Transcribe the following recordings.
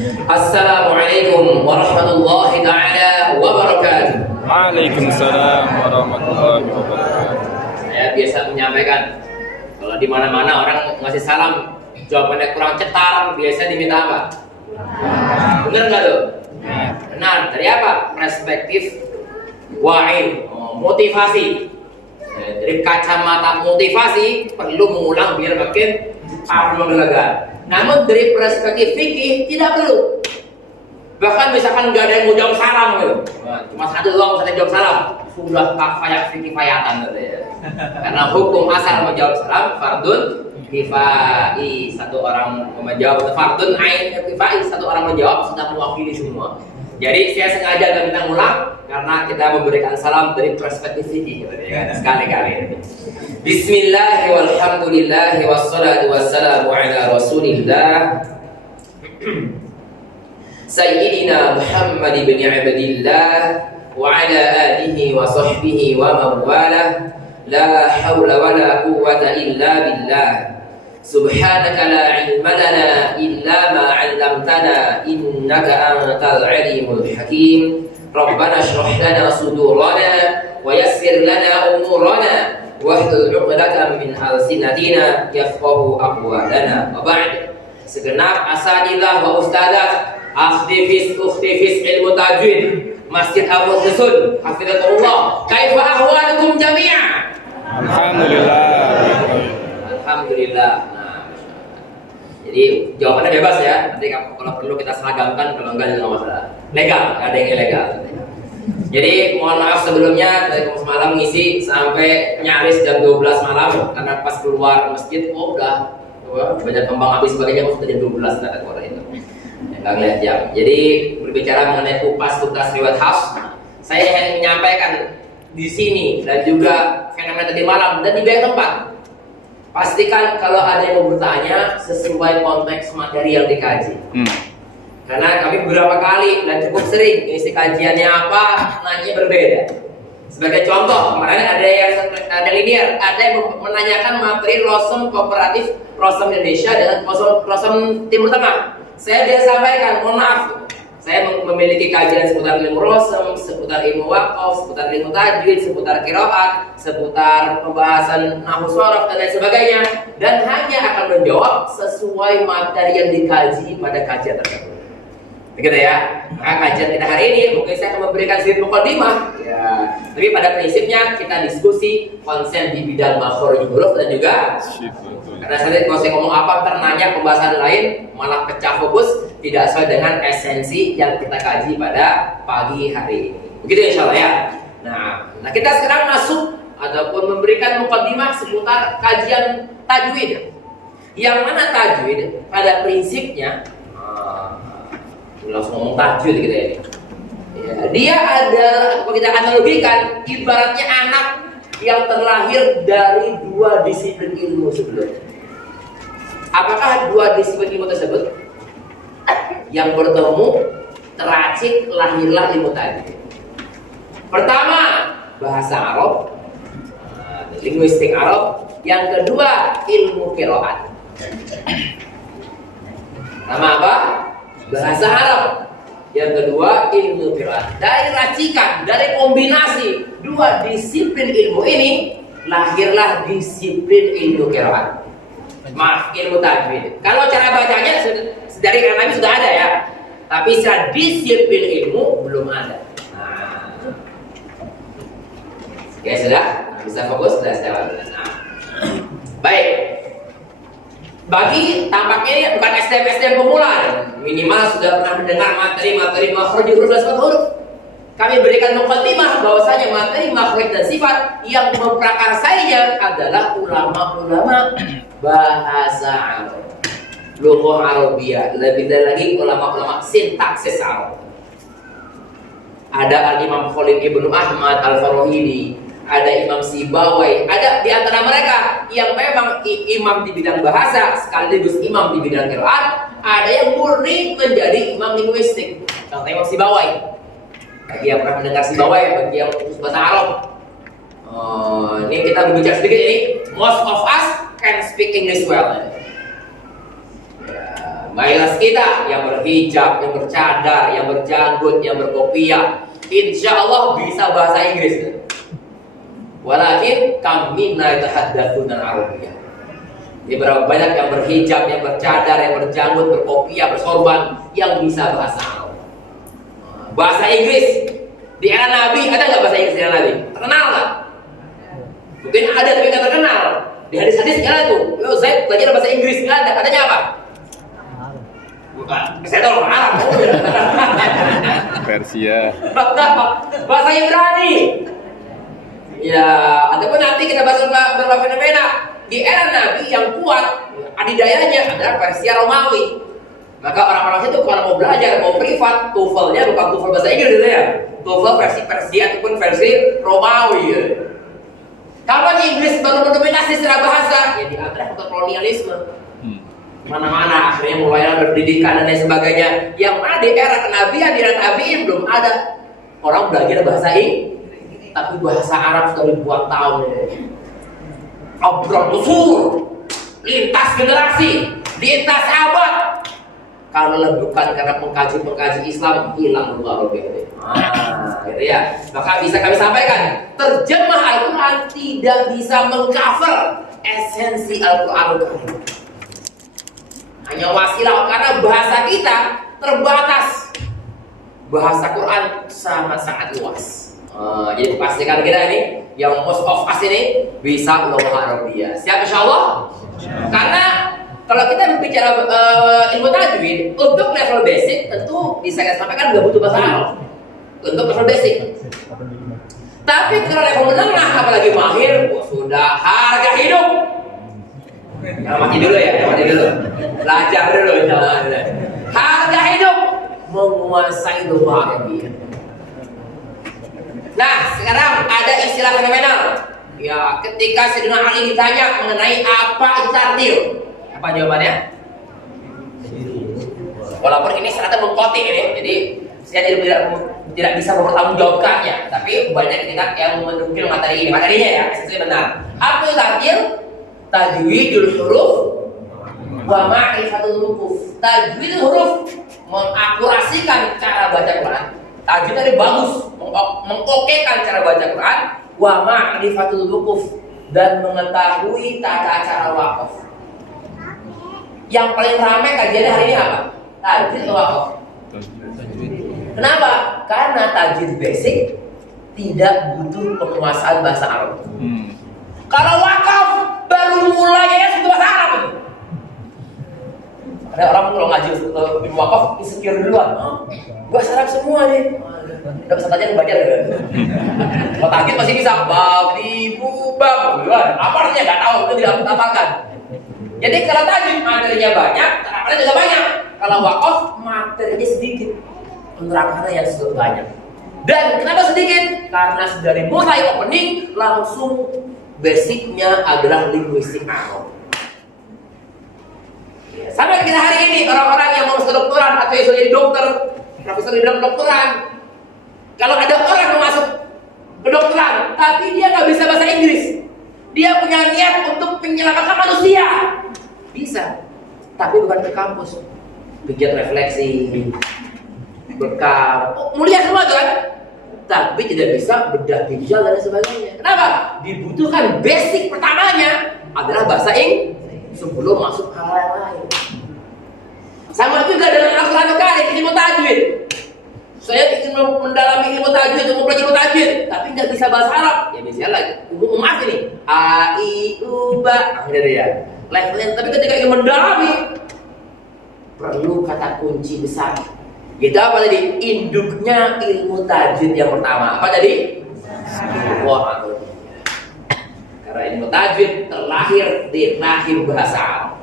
Assalamualaikum warahmatullahi taala wabarakatuh. Waalaikumsalam warahmatullahi wabarakatuh. Saya biasa menyampaikan kalau di mana-mana orang ngasih salam jawabannya kurang cetar, biasa diminta apa? Bener nggak tuh? Benar. Dari apa? Perspektif wa'id, motivasi. Dari kacamata motivasi perlu mengulang biar makin menggelegar. Namun dari perspektif fikih tidak perlu. Bahkan misalkan nggak ada yang mau jawab salam gitu, cuma satu doang saya jawab salam, sudah kafayak fikih fayatan gitu ya. Karena hukum asal menjawab salam fardun kifai, satu orang menjawab, fardun ain kifai, satu orang menjawab sudah mewakili semua. Jadi saya sengaja gak minta ngulang karena kita memberikan salam dari perspektif fikih gitu ya, sekali-kali. Bismillah walhamdulillah wassalatu wassalamu ala rasulillah Sayyidina Muhammad bin Abdillah wa ala alihi wa sahbihi wa mawalah. La hawla wa la quwwata illa billah. Subhanaka la ilma lana illa ma 'allamtana innaka antal alimul hakim. Rabbana shrah lana sudurana wa yassir lana umurana wahlul 'uqdatam min alsinatina yafqahu aqwalana. Wa ba'd. Segenap asatidzah wa ustadzah, aktivis ilmu tajwid Masjid Abu Husun hafizatullah, kaifa ahwalukum jami'a? Alhamdulillah. Alhamdulillah. Nah, jadi jawabannya bebas ya. Nanti kalau perlu kita seragamkan, kalau enggak juga masalah. Legal, nggak ada yang ilegal. Jadi mohon maaf sebelumnya, tadi semalam ngisi sampai nyaris jam 12 malam karena pas keluar masjid udah banyak kembang api sebagainya, sudah jam 12 nggak ada keluar itu. Nggak ngeliat jam. Jadi berbicara mengenai kupas tuntas riwayat Hafs, saya ingin menyampaikan di sini dan juga fenomena tadi malam dan di banyak tempat. Pastikan kalau ada yang mau bertanya sesuai konteks materi yang dikaji. Karena kami beberapa kali dan cukup sering isi kajiannya apa, nanya berbeda. Sebagai contoh, kemarin ada linear, ada yang menanyakan materi Rosem Kooperatif Rosem Indonesia dengan Rosem Timur Tengah. Saya biasa sampaikan, mohon maaf, saya memiliki kajian seputar ilmu Rosem, seputar ilmu waqaf, seputar ilmu tajwid, seputar qiraat, seputar pembahasan nahwu shorof dan lain sebagainya, dan hanya akan menjawab sesuai materi yang dikaji pada kajian tersebut. Begitu ya. Maka kajian kita hari ini mungkin saya akan memberikan sedikit mukadimah ya. Tapi pada prinsipnya kita diskusi konsen di bidang makhraj huruf dan juga karena saya kalau saya ngomong apa ternanya pembahasan lain malah pecah fokus, tidak sesuai dengan esensi yang kita kaji pada pagi hari ini. Begitu insya Allah ya. Nah kita sekarang masuk ataupun memberikan mukadimah seputar kajian tajwid. Yang mana tajwid pada prinsipnya langsung ngomong tajwid gitu ya. Dia ada, kalau kita analogikan, ibaratnya anak yang terlahir dari dua disiplin ilmu sebelumnya. Apakah dua disiplin ilmu tersebut yang bertemu teracik lahirlah ilmu tajwid? Pertama, bahasa Arab, linguistik Arab. Yang kedua, ilmu qiraat. Nama apa? Bahasa Arab. Yang kedua ilmu qiraat. Dari racikan, dari kombinasi dua disiplin ilmu ini lahirlah disiplin ilmu qiraat. Maaf, ilmu tajwid. Kalau cara bacanya dari kami sudah ada ya. Tapi secara disiplin ilmu belum ada. Nah. Oke, sudah? Bisa fokus? Sudah lewat. Nah. Baik. Bagi tampaknya ini bukan STM pemula, minimal sudah pernah mendengar materi makhraj huruf dan sifat huruf. Kami berikan mukadimah bahwasanya materi makhraj dan sifat yang memprakarsainya adalah ulama-ulama bahasa Arab, lughah Arabiyah, lebih lagi ulama-ulama sintaksis Arab. Ada Al-Imam Khalil Ibnu Ahmad Al-Farahidi, ada Imam Sibawai, ada di antara mereka yang memang imam di bidang bahasa sekaligus imam di bidang qiraat, ada yang murni menjadi imam linguistik. Contohnya Imam Sibawai. Bagi yang pernah mendengar Sibawai, bagi yang khusus bahasa Arab, ini kita berbicara sedikit ini. Most of us can speak English well. Mayoritas kita yang berhijab, yang bercadar, yang berjanggut, yang berkopiah, insya Allah bisa bahasa Inggris. Walakin kami natahaddatsun Arabiyyah. Jadi berapa banyak yang berhijab, yang bercadar, yang berjanggut, berkopiah, bersorban yang bisa bahasa Arab. Bahasa Inggris di era Nabi ada nggak bahasa Inggris di era Nabi? Terkenal nggak? Mungkin ada tapi nggak terkenal. Di hadis-hadis nggak ada tuh. Yo Zaid belajar bahasa Inggris nggak ada. Adanya apa? Bukan. Saya tahu orang Arab. Persia. Bahasa Ibrani. Ya, ataupun nanti kita bahas beberapa fenomena di era Nabi yang kuat adidayanya adalah Persia Romawi. Maka orang-orang itu kalau mau belajar, mau privat, TOEFL-nya bukan TOEFL bahasa Inggris gitu ya. TOEFL versi Persia ataupun versi Romawi. Ya. Kapan Inggris baru mendominasi secara bahasa? Ya di akhir faktor kolonialisme. Mana-mana akhirnya mulai berpendidikan dan lain sebagainya. Yang mana di era kenabian, di era tabiin belum ada orang belajar bahasa Inggris. Tapi bahasa Arab sudah ribuan tahun. Obrol usul, lintas generasi, lintas abad. Kalau bukan karena pengkaji Islam hilang dulu gitu ya. Maka bisa kami sampaikan, terjemah Al-Quran tidak bisa mengcover esensi Al-Quran. Hanya wasilah karena bahasa kita terbatas. Bahasa Quran sangat-sangat luas. Jadi pastikan kita ini yang most of us ini bisa lughah Arabiyah. Siap insyaallah? Karena kalau kita berbicara ilmu tajwid untuk level basic tentu bisa saya sampaikan nggak butuh bahasa Arab untuk level basic. Tapi kalau level menengah apalagi mahir, sudah harga hidup. Yang mati dulu ya, yang mati dulu. Belajar dulu insyaallah. Harga hidup menguasai lughah Arabiyah. Nah, sekarang ada istilah fenomenal. Ya, ketika Sayyidina Ali ditanya mengenai apa itu tartil, apa jawabannya? Walaupun ini ternyata mengkotik ini, jadi saya tidak bisa mempertanggungjawabkannya. Tapi banyak kita yang menukil materi ini, materinya ya, sesuai benar. Apa itu tartil? Tajwidul huruf wa ma'rifatul huruf. Tajwidul huruf mengakurasikan cara baca Quran. Tajwid tadi bagus, mengokekan cara baca Quran, wa ma'rifatul wuquf dan mengetahui tata cara wakaf. Yang paling ramai kajiannya hari ini apa? Tajwid atau wakaf? Kenapa? Karena tajwid basic tidak butuh penguasaan bahasa Arab. Kalau wakaf baru mulainya sudah bahasa Arab. Ada orang kalau ngaji ilmu wakaf insecure duluan. Gua sarap semua nih. Udah bisa tanya baca kan? Kalau tajwid masih bisa bab, ibu, bab, duluan. Apa artinya nggak tahu, itu tidak mengatakan. Jadi kalau tajwid materinya banyak, terapkannya juga banyak. Kalau wakaf materinya sedikit, penerapkannya yang sedikit banyak. Dan kenapa sedikit? Karena dari mulai opening langsung basicnya adalah linguistik Arab. Sampai kita hari ini orang-orang yang mau kedokteran atau yang sudah jadi dokter, profesor di dalam kedokteran, kalau ada orang yang masuk kedokteran tapi dia nggak bisa bahasa Inggris, dia punya niat untuk menyelamatkan manusia, bisa, tapi bukan ke kampus, bikin refleksi, bekam, mulia semua kan, tapi tidak bisa bedah ginjal dan sebagainya. Kenapa? Dibutuhkan basic pertamanya adalah bahasa Inggris sebelum masuk hal yang lain. Sama juga dengan Al-Quran Karim, ilmu tajwid. Saya ingin mendalami ilmu tajwid, untuk belajar ilmu tajwid, tapi nggak bisa bahasa Arab. Ya bisa lagi. Maaf ini. A, I, U, Ba. Akhirnya ya. Levelnya. Tapi ketika ingin mendalami, perlu kata kunci besar. Kita apa tadi? Induknya ilmu tajwid yang pertama. Apa tadi? Wah, karena ilmu tajwid terlahir di rahim bahasa Arab.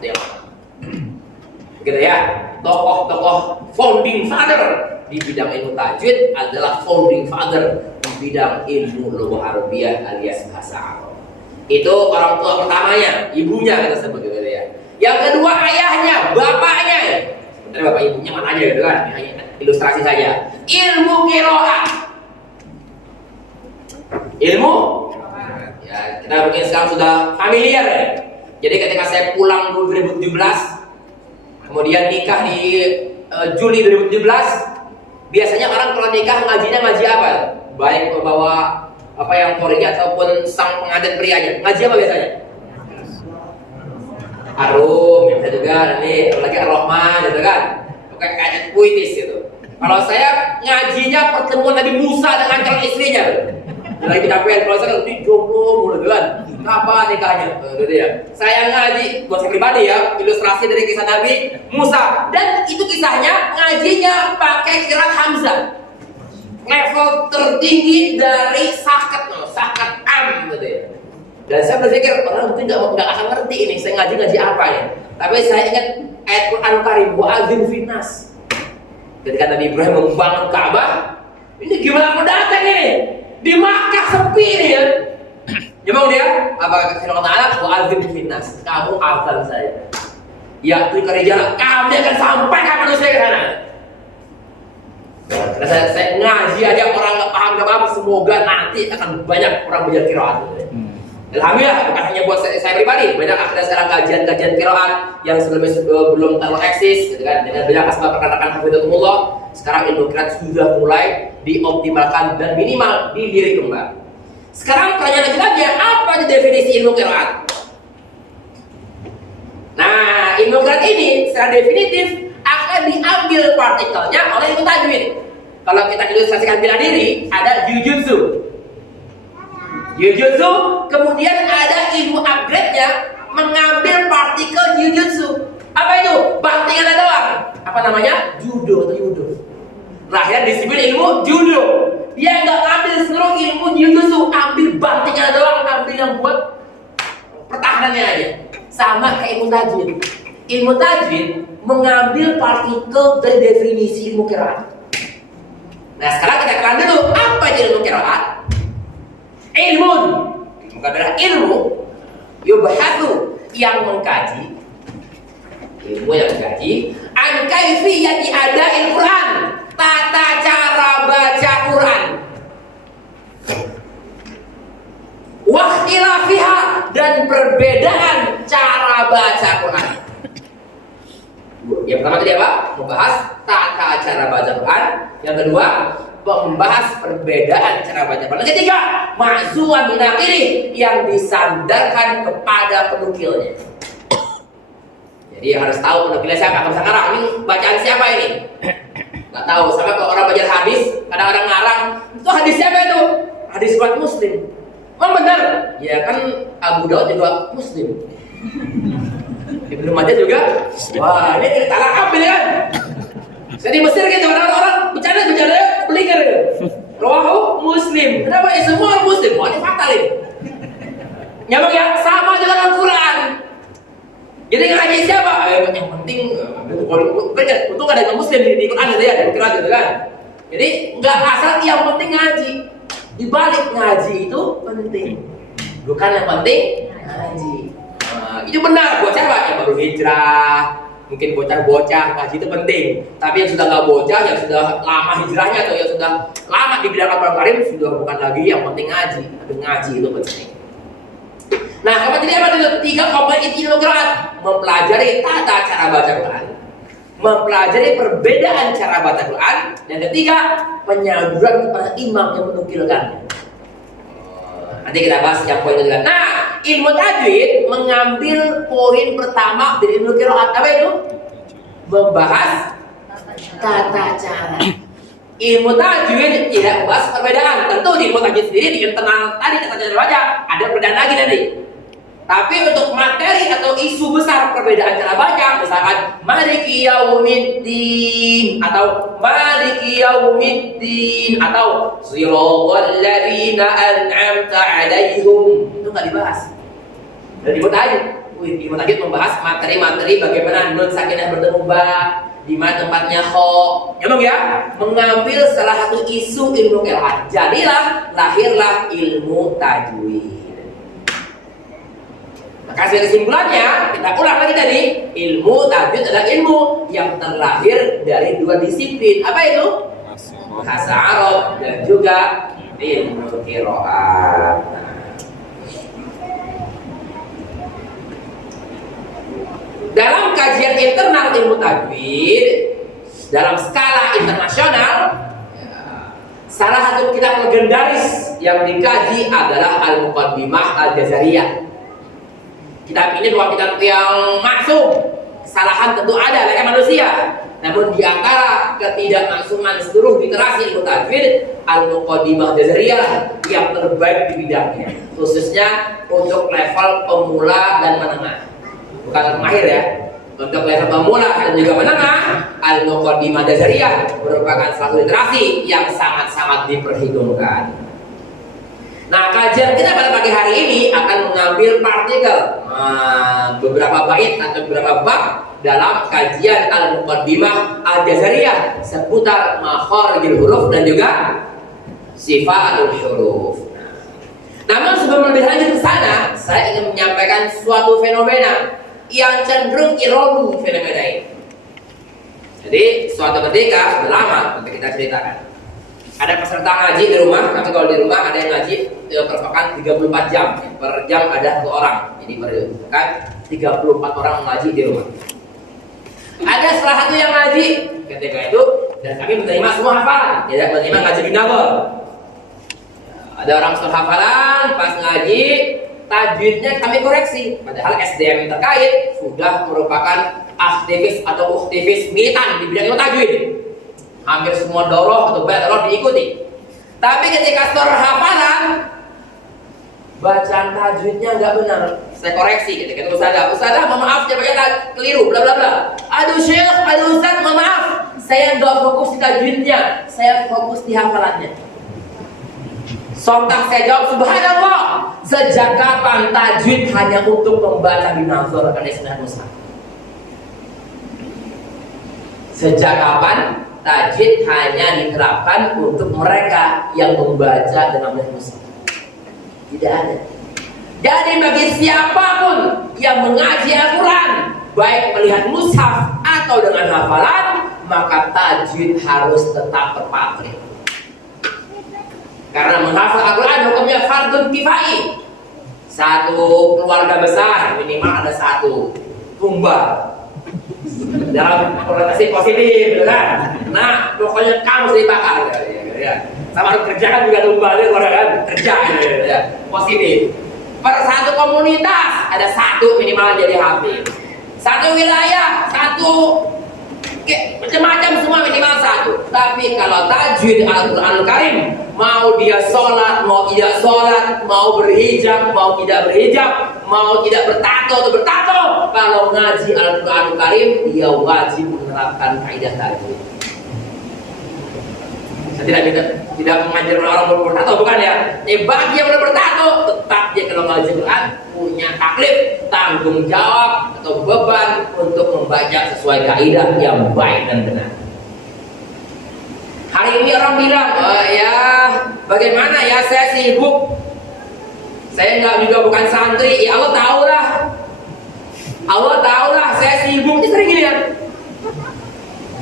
Gitu ya. Tokoh-tokoh founding father di bidang ilmu tajwid adalah founding father di bidang ilmu lughah Arabiyah alias bahasa Arab. Itu orang tua pertamanya, ibunya kita sebut gitu ya. Yang kedua ayahnya, bapaknya. Sebenarnya bapak ibunya mana aja gitu kan? Ilustrasi saja. Ilmu qiraah. Ilmu ya, kita mungkin sekarang sudah familiar ya. Jadi ketika saya pulang 2017 mau kemudian nikah di Juli 2017. Biasanya orang kalau nikah ngajinya ngaji apa? Baik membawa apa yang korinya ataupun sang pengantin prianya. Ngaji apa biasanya? Arum, bisa juga nanti lagi Ar-Rahman gitu kan. Kayak ayat puitis gitu. Kalau saya ngajinya pertemuan Nabi Musa dengan calon istrinya. Lagi capek kalau saya nanti jomblo mulu kan. Kapan nikahnya? Gitu ya. Saya ngaji buat saya pribadi ya, ilustrasi dari kisah Nabi Musa, dan itu kisahnya ngajinya pakai qiraat Hamzah. Level tertinggi dari sakat am gitu ya. Dan saya berpikir orang mungkin nggak akan ngerti ini saya ngaji apa ya. Tapi saya ingat ayat Quran Karim, wa'adzin finnas. Ketika Nabi Ibrahim membangun Ka'bah, ini gimana mau datang ini? Di Makkah sepi ini ya. Ya mau dia? Apa kata Allah? Wa'adzin finnas. Kamu azan saya. Ya, itu kerja kami akan sampaikan manusia ke sana. Karena saya ngaji aja orang nggak paham, semoga nanti akan banyak orang belajar qiraat. Alhamdulillah, bukan hanya buat saya pribadi, banyak akhirnya sekarang kajian qiraat yang sebelumnya belum terlalu eksis, gitu kan? Dengan banyak asbab perkataan hafizatullah, sekarang ilmu qiraat sudah mulai dioptimalkan dan minimal dilirik kembali. Sekarang pertanyaan selanjutnya, apa itu definisi ilmu qiraat? Nah, ilmu qiraat ini secara definitif akan diambil partikelnya oleh ilmu tajwid. Kalau kita ilustrasikan bela diri, ada jujutsu. Jujutsu, kemudian ada ilmu upgrade-nya mengambil partikel jujutsu. Apa itu? Bantingannya doang. Apa namanya? Judo atau judo. Lahir disiplin ilmu judo. Dia nggak ngambil seluruh ilmu jujutsu, ambil bantingannya doang, ambil yang buat pertahanannya aja. Sama kayak ilmu tajwid. Ilmu tajwid mengambil partikel dari definisi ilmu qiraat. Nah, sekarang kita kenal dulu apa itu ilmu qiraat. Ilmun, maka adalah ilmu yubhatsu yang mengkaji, ilmu yang mengkaji an kaifiyati ada'il Quran, tata cara baca Quran, wa ikhtilafiha, dan perbedaan cara baca Quran. Yang pertama tadi apa? Membahas tata cara baca Quran. Yang kedua, membahas perbedaan cara baca Quran. Yang ketiga, ma'zuwan binaqili, yang disandarkan kepada penukilnya. Jadi harus tahu penukilnya siapa. Kalau sekarang ini bacaan siapa ini? Nggak tahu. Sama kalau orang baca hadis, kadang-kadang ngarang, itu hadis siapa itu? Hadis riwayat Muslim. Oh benar? Ya kan Abu Daud juga Muslim. Ibnu Majah juga. Wah, ini salah ambil kan? Saya di Mesir gitu, orang-orang bercanda belinger. Rawahu Muslim. Kenapa ya semua orang Muslim? Wah, ini fatal ini. Nyambung ya, sama dengan Al-Quran. Jadi ngaji siapa? Yang penting untung ada yang Muslim di Quran gitu ya, di Quran gitu kan. Jadi nggak asal yang penting ngaji. Di balik ngaji itu penting. Bukan yang penting ngaji. Nah, itu benar buat siapa? Yang baru hijrah. Mungkin bocah-bocah ngaji itu penting, tapi yang sudah nggak bocah, yang sudah lama hijrahnya atau yang sudah lama di bidang Al-Quran Karim sudah bukan lagi yang penting ngaji, tapi ngaji itu penting. Nah, kemudian apa itu? 3 komponen ilmu qiraat: mempelajari tata cara baca Quran, mempelajari perbedaan cara baca Quran, dan ketiga, penyaluran kepada imam yang menukilkannya. Nanti kita bahas yang poin kedua. Nah, ilmu tajwid mengambil poin pertama dari ilmu qiraat. Apa itu? Membahas tata cara. Ilmu tajwid tidak membahas perbedaan. Tentu di ilmu tajwid sendiri di internal tadi tata cara baca ada perbedaan lagi nanti. Tapi untuk materi atau isu besar perbedaan cara baca, misalkan Maliki Yaumiddin atau Maliki Yaumiddin atau Shiratal ladzina an'amta 'alaihim, itu nggak dibahas. Dan ilmu tajwid membahas materi-materi bagaimana nun sakinah bertemu ba, di mana tempatnya kho. Nyambung ya? Mengambil salah satu isu ilmu qiraat. Jadilah lahirlah ilmu tajwid. Maka kesimpulannya, kita ulang lagi tadi, ilmu tajwid adalah ilmu yang terlahir dari 2 disiplin. Apa itu? Bahasa Arab dan juga ilmu qiraat. dalam kajian internal ilmu tajwid dalam skala internasional, salah satu kitab legendaris yang dikaji adalah Al-Muqaddimah Al-Jazariyah. Kitab ini bukan kitab yang maksum, kesalahan tentu ada, mereka manusia. Namun di antara ketidakmaksuman seluruh literasi ilmu tajwid, Al-Muqaddimah Al-Jazariyah yang terbaik di bidangnya, khususnya untuk level pemula dan menengah, bukan mahir ya. Untuk level pemula dan juga menengah, Al-Muqaddimah Al-Jazariyah merupakan satu literasi yang sangat-sangat diperhitungkan. Nah, kajian kita pada pagi hari ini akan mengambil partikel beberapa bait atau beberapa bab dalam kajian Al-Muqaddimah Al-Jazariyah seputar makharijul huruf dan juga sifatul huruf. Namun sebelum lebih lanjut ke sana, saya ingin menyampaikan suatu fenomena yang cenderung ironi fenomena ini. Jadi suatu ketika sudah lama untuk kita ceritakan. Ada peserta ngaji di rumah, tapi kalau di rumah ada yang ngaji per pekan 34 jam. Per jam ada 1 orang. Jadi per pekan 34 orang ngaji di rumah. Ada salah satu yang ngaji ketika itu, dan kami menerima semua hafalan, tidak menerima ngaji binagor. Ada orang sudah hafalan, pas ngaji tajwidnya kami koreksi, padahal SDM terkait sudah merupakan aktivis atau aktivis militan di bidang ilmu tajwid. Hampir semua daurah atau baiat diikuti. Tapi ketika setor hafalan, bacaan tajwidnya nggak benar, saya koreksi. Ketika itu ustazah, mohon maaf saya baca keliru, bla bla bla. Aduh syekh, aduh ustaz, mohon maaf, saya nggak fokus di tajwidnya, saya fokus di hafalannya. Sontak saya jawab, subhanallah, sejak kapan tajwid hanya untuk membaca binazor dan isnad mushaf? Sejak kapan tajwid hanya diterapkan untuk mereka yang membaca dengan mushaf? Tidak ada. Jadi bagi siapapun yang mengaji Al-Quran, baik melihat mushaf atau dengan hafalan, maka tajwid harus tetap terpakai. Karena menghafal Al-Quran hukumnya fardun kifai. Satu keluarga besar minimal ada 1 tumbal. Dalam konotasi positif, kan? Nah, pokoknya kamu harus dibakar, ya. Sama harus kerja kan juga tumbalnya, orang kan kerja, ya. Positif. Per satu komunitas ada 1 minimal jadi hafiz. Satu wilayah, 1 macam-macam semua minimal 1. Tapi kalau tajwid Al-Quran Karim, mau dia sholat, mau tidak sholat, mau berhijab, mau tidak berhijab, mau tidak bertato atau bertato, kalau ngaji Al-Quran Karim, dia wajib menerapkan kaidah tajwid. Saya tidak mengajarkan orang bertato, bukan ya. Bagi yang bertato, tetap dia kalau ngaji Quran punya taklif, tanggung jawab atau beban untuk membaca sesuai kaidah yang baik dan benar. Hari ini orang bilang, ya bagaimana ya, saya sibuk, saya juga bukan santri. Ya Allah tahulah, saya sibuk. Ini sering gini ya.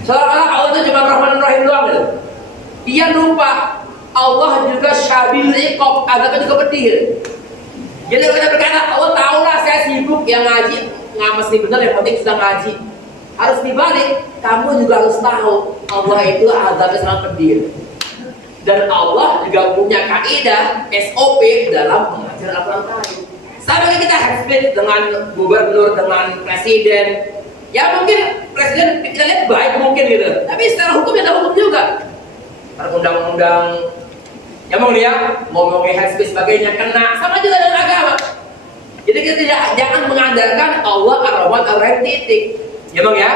Seolah-olah Allah itu cuma Rahman Rahim doang gitu. Dia lupa Allah juga syabil iqab, agaknya juga pedih. Jadi kalau kita berkata Allah tahulah saya sibuk, yang ngaji nggak mesti benar, yang penting sudah ngaji. Harus dibalik, kamu juga harus tahu Allah itu azabnya sangat pedih. Dan Allah juga punya kaidah SOP dalam mengajar Al-Quran Karim. Sama kita habis dengan gubernur, dengan presiden. Ya mungkin presiden kita lihat baik mungkin gitu, tapi secara hukum ada hukum juga. Undang-undang yang mau dia ngomongin hasbi sebagainya kena, sama juga dengan agama. Jadi kita jangan mengandalkan Allah Ar-Rahman Ar-Rahim titik. Ya bang ya,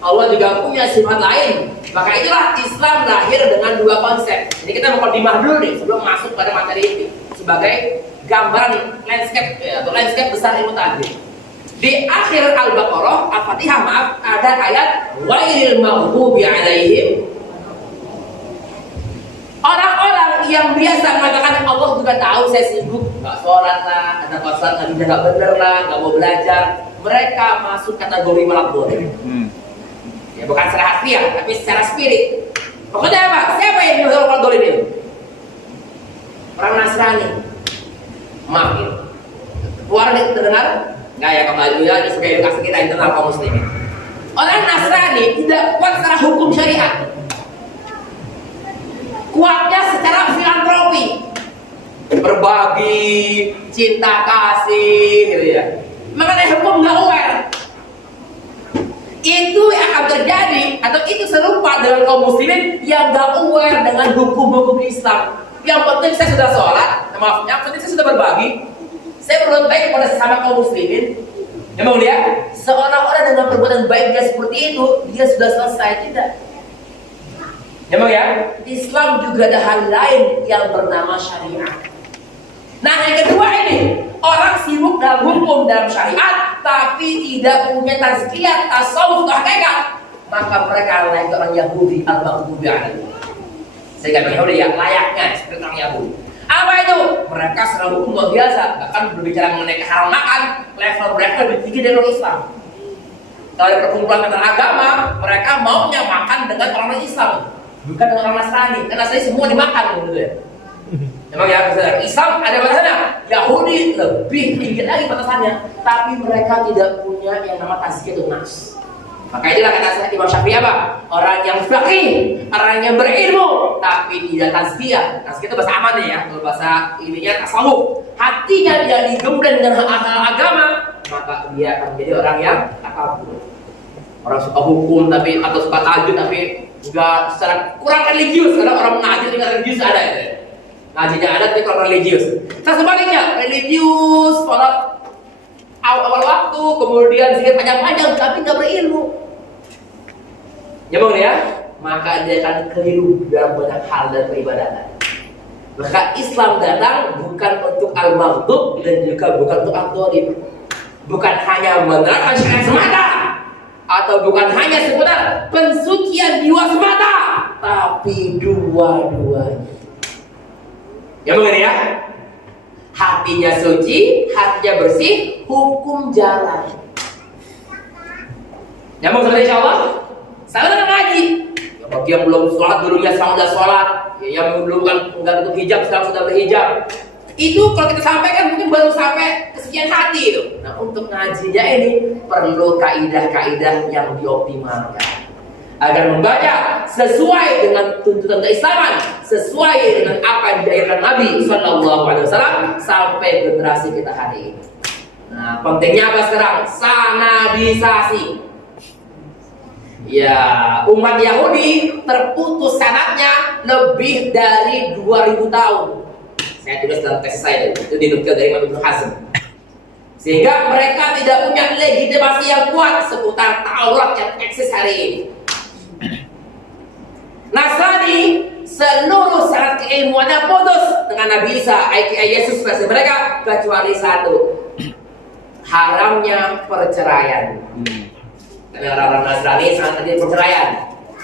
Allah juga punya sifat lain. Maka itulah Islam lahir dengan 2 konsep. Ini kita mau mukadimah dulu nih sebelum masuk pada materi ini sebagai gambaran landscape atau landscape besar ilmu tajwid. Di akhir Al-Baqarah, Al-Fatihah ada ayat ghairil maghdubi alaihim. Orang-orang yang biasa mengatakan Allah juga tahu saya sibuk, nggak sholat lah, ada sholat ngajinya nggak bener lah, nggak mau belajar, mereka masuk kategori malakdolin. Ya bukan secara harfiah, tapi secara spirit. Pokoknya apa? Siapa yang dimaksud malakdolin itu? Orang Nasrani. Maaf, suara terdengar? Enggak ya, kembali dulu ya, ini sebagai edukasi kita internal kaum muslimin. Orang Nasrani tidak kuat secara hukum syariat, kuatnya secara filantropi, berbagi, cinta kasih, gitu ya. Mengenai hukum nggak aware. Itu yang akan terjadi atau itu serupa dengan kaum muslimin yang nggak aware dengan hukum-hukum Islam. Yang penting saya sudah sholat, maaf, yang penting saya sudah berbagi, saya berbuat baik kepada sesama kaum muslimin. Emang dia seorang-orang dengan perbuatan baiknya seperti itu, dia sudah selesai, tidak? Emang ya, Islam juga ada hal lain yang bernama syariat. Nah, yang kedua ini, orang sibuk dalam hukum, dalam syariat, tapi tidak punya tazkiyah, tasawuf, atau hakikat, maka mereka lain orang Yahudi, al-maghdubi alaihim. Sehingga Yahudi yang layaknya seperti orang Yahudi. Apa itu? Mereka secara hukum luar biasa, bahkan berbicara mengenai keharam makan, level mereka lebih tinggi dari orang Islam. Kalau ada perkumpulan antar agama, mereka maunya makan dengan orang Islam, bukan dengan orang Nasrani. Karena Nasrani semua dimakan, gitu ya. Memang ya, Islam ada batasannya, Yahudi lebih tinggi lagi batasannya, tapi mereka tidak punya yang nama tazkiyatun nafs. Maka inilah kata Imam Syafi'i apa? Orang yang faqih, orang yang berilmu, tapi tidak tazkiyah. Tazkiyah itu bahasa aman ya, kalau bahasa ininya tasawuf. Hatinya dia digembleng dengan hal-hal agama, maka dia akan menjadi orang yang takabur. Orang suka hukum tapi atau suka tajwid tapi juga secara kurang religius. Karena orang mengaji dengan religius ada ya. Ngajinya ada tapi kurang religius. Nah sebaliknya, religius, sholat awal waktu, kemudian zikir panjang-panjang tapi nggak berilmu. Ya bang ya, maka dia akan keliru dalam banyak hal dan peribadatan. Maka Islam datang bukan untuk al-maghdub dan juga bukan untuk al-dhalib. Bukan hanya menerapkan syariat semata, atau bukan hanya sekedar pensucian jiwa semata, tapi dua-duanya. Ya bang ya. Hatinya suci, hatinya bersih, hukum jalan. Nyambung sampai insyaallah. Saya udah ngaji. Ya, bagi yang belum sholat dulunya sekarang udah sholat. Ya, yang belum kan enggak tutup hijab sekarang sudah berhijab. Itu kalau kita sampaikan mungkin baru sampai kesekian hati itu. Nah untuk ngajinya ini perlu kaidah-kaidah yang dioptimalkan agar membaca sesuai dengan tuntutan keislaman, sesuai dengan apa yang diajarkan Nabi Sallallahu Alaihi Wasallam sampai generasi kita hari ini. Nah, pentingnya apa sekarang? Sanadisasi. Ya, umat Yahudi terputus sanadnya lebih dari 2000 tahun. Saya tulis dalam tesis saya itu dinukil dari Imam Ibnu Hazm. Sehingga mereka tidak punya legitimasi yang kuat seputar Taurat yang eksis hari ini. Nasrani seluruh syarat keilmuannya putus dengan Nabi Isa, Yesus versi mereka, kecuali satu, haramnya perceraian. Karena orang Nasrani sangat terjadi perceraian.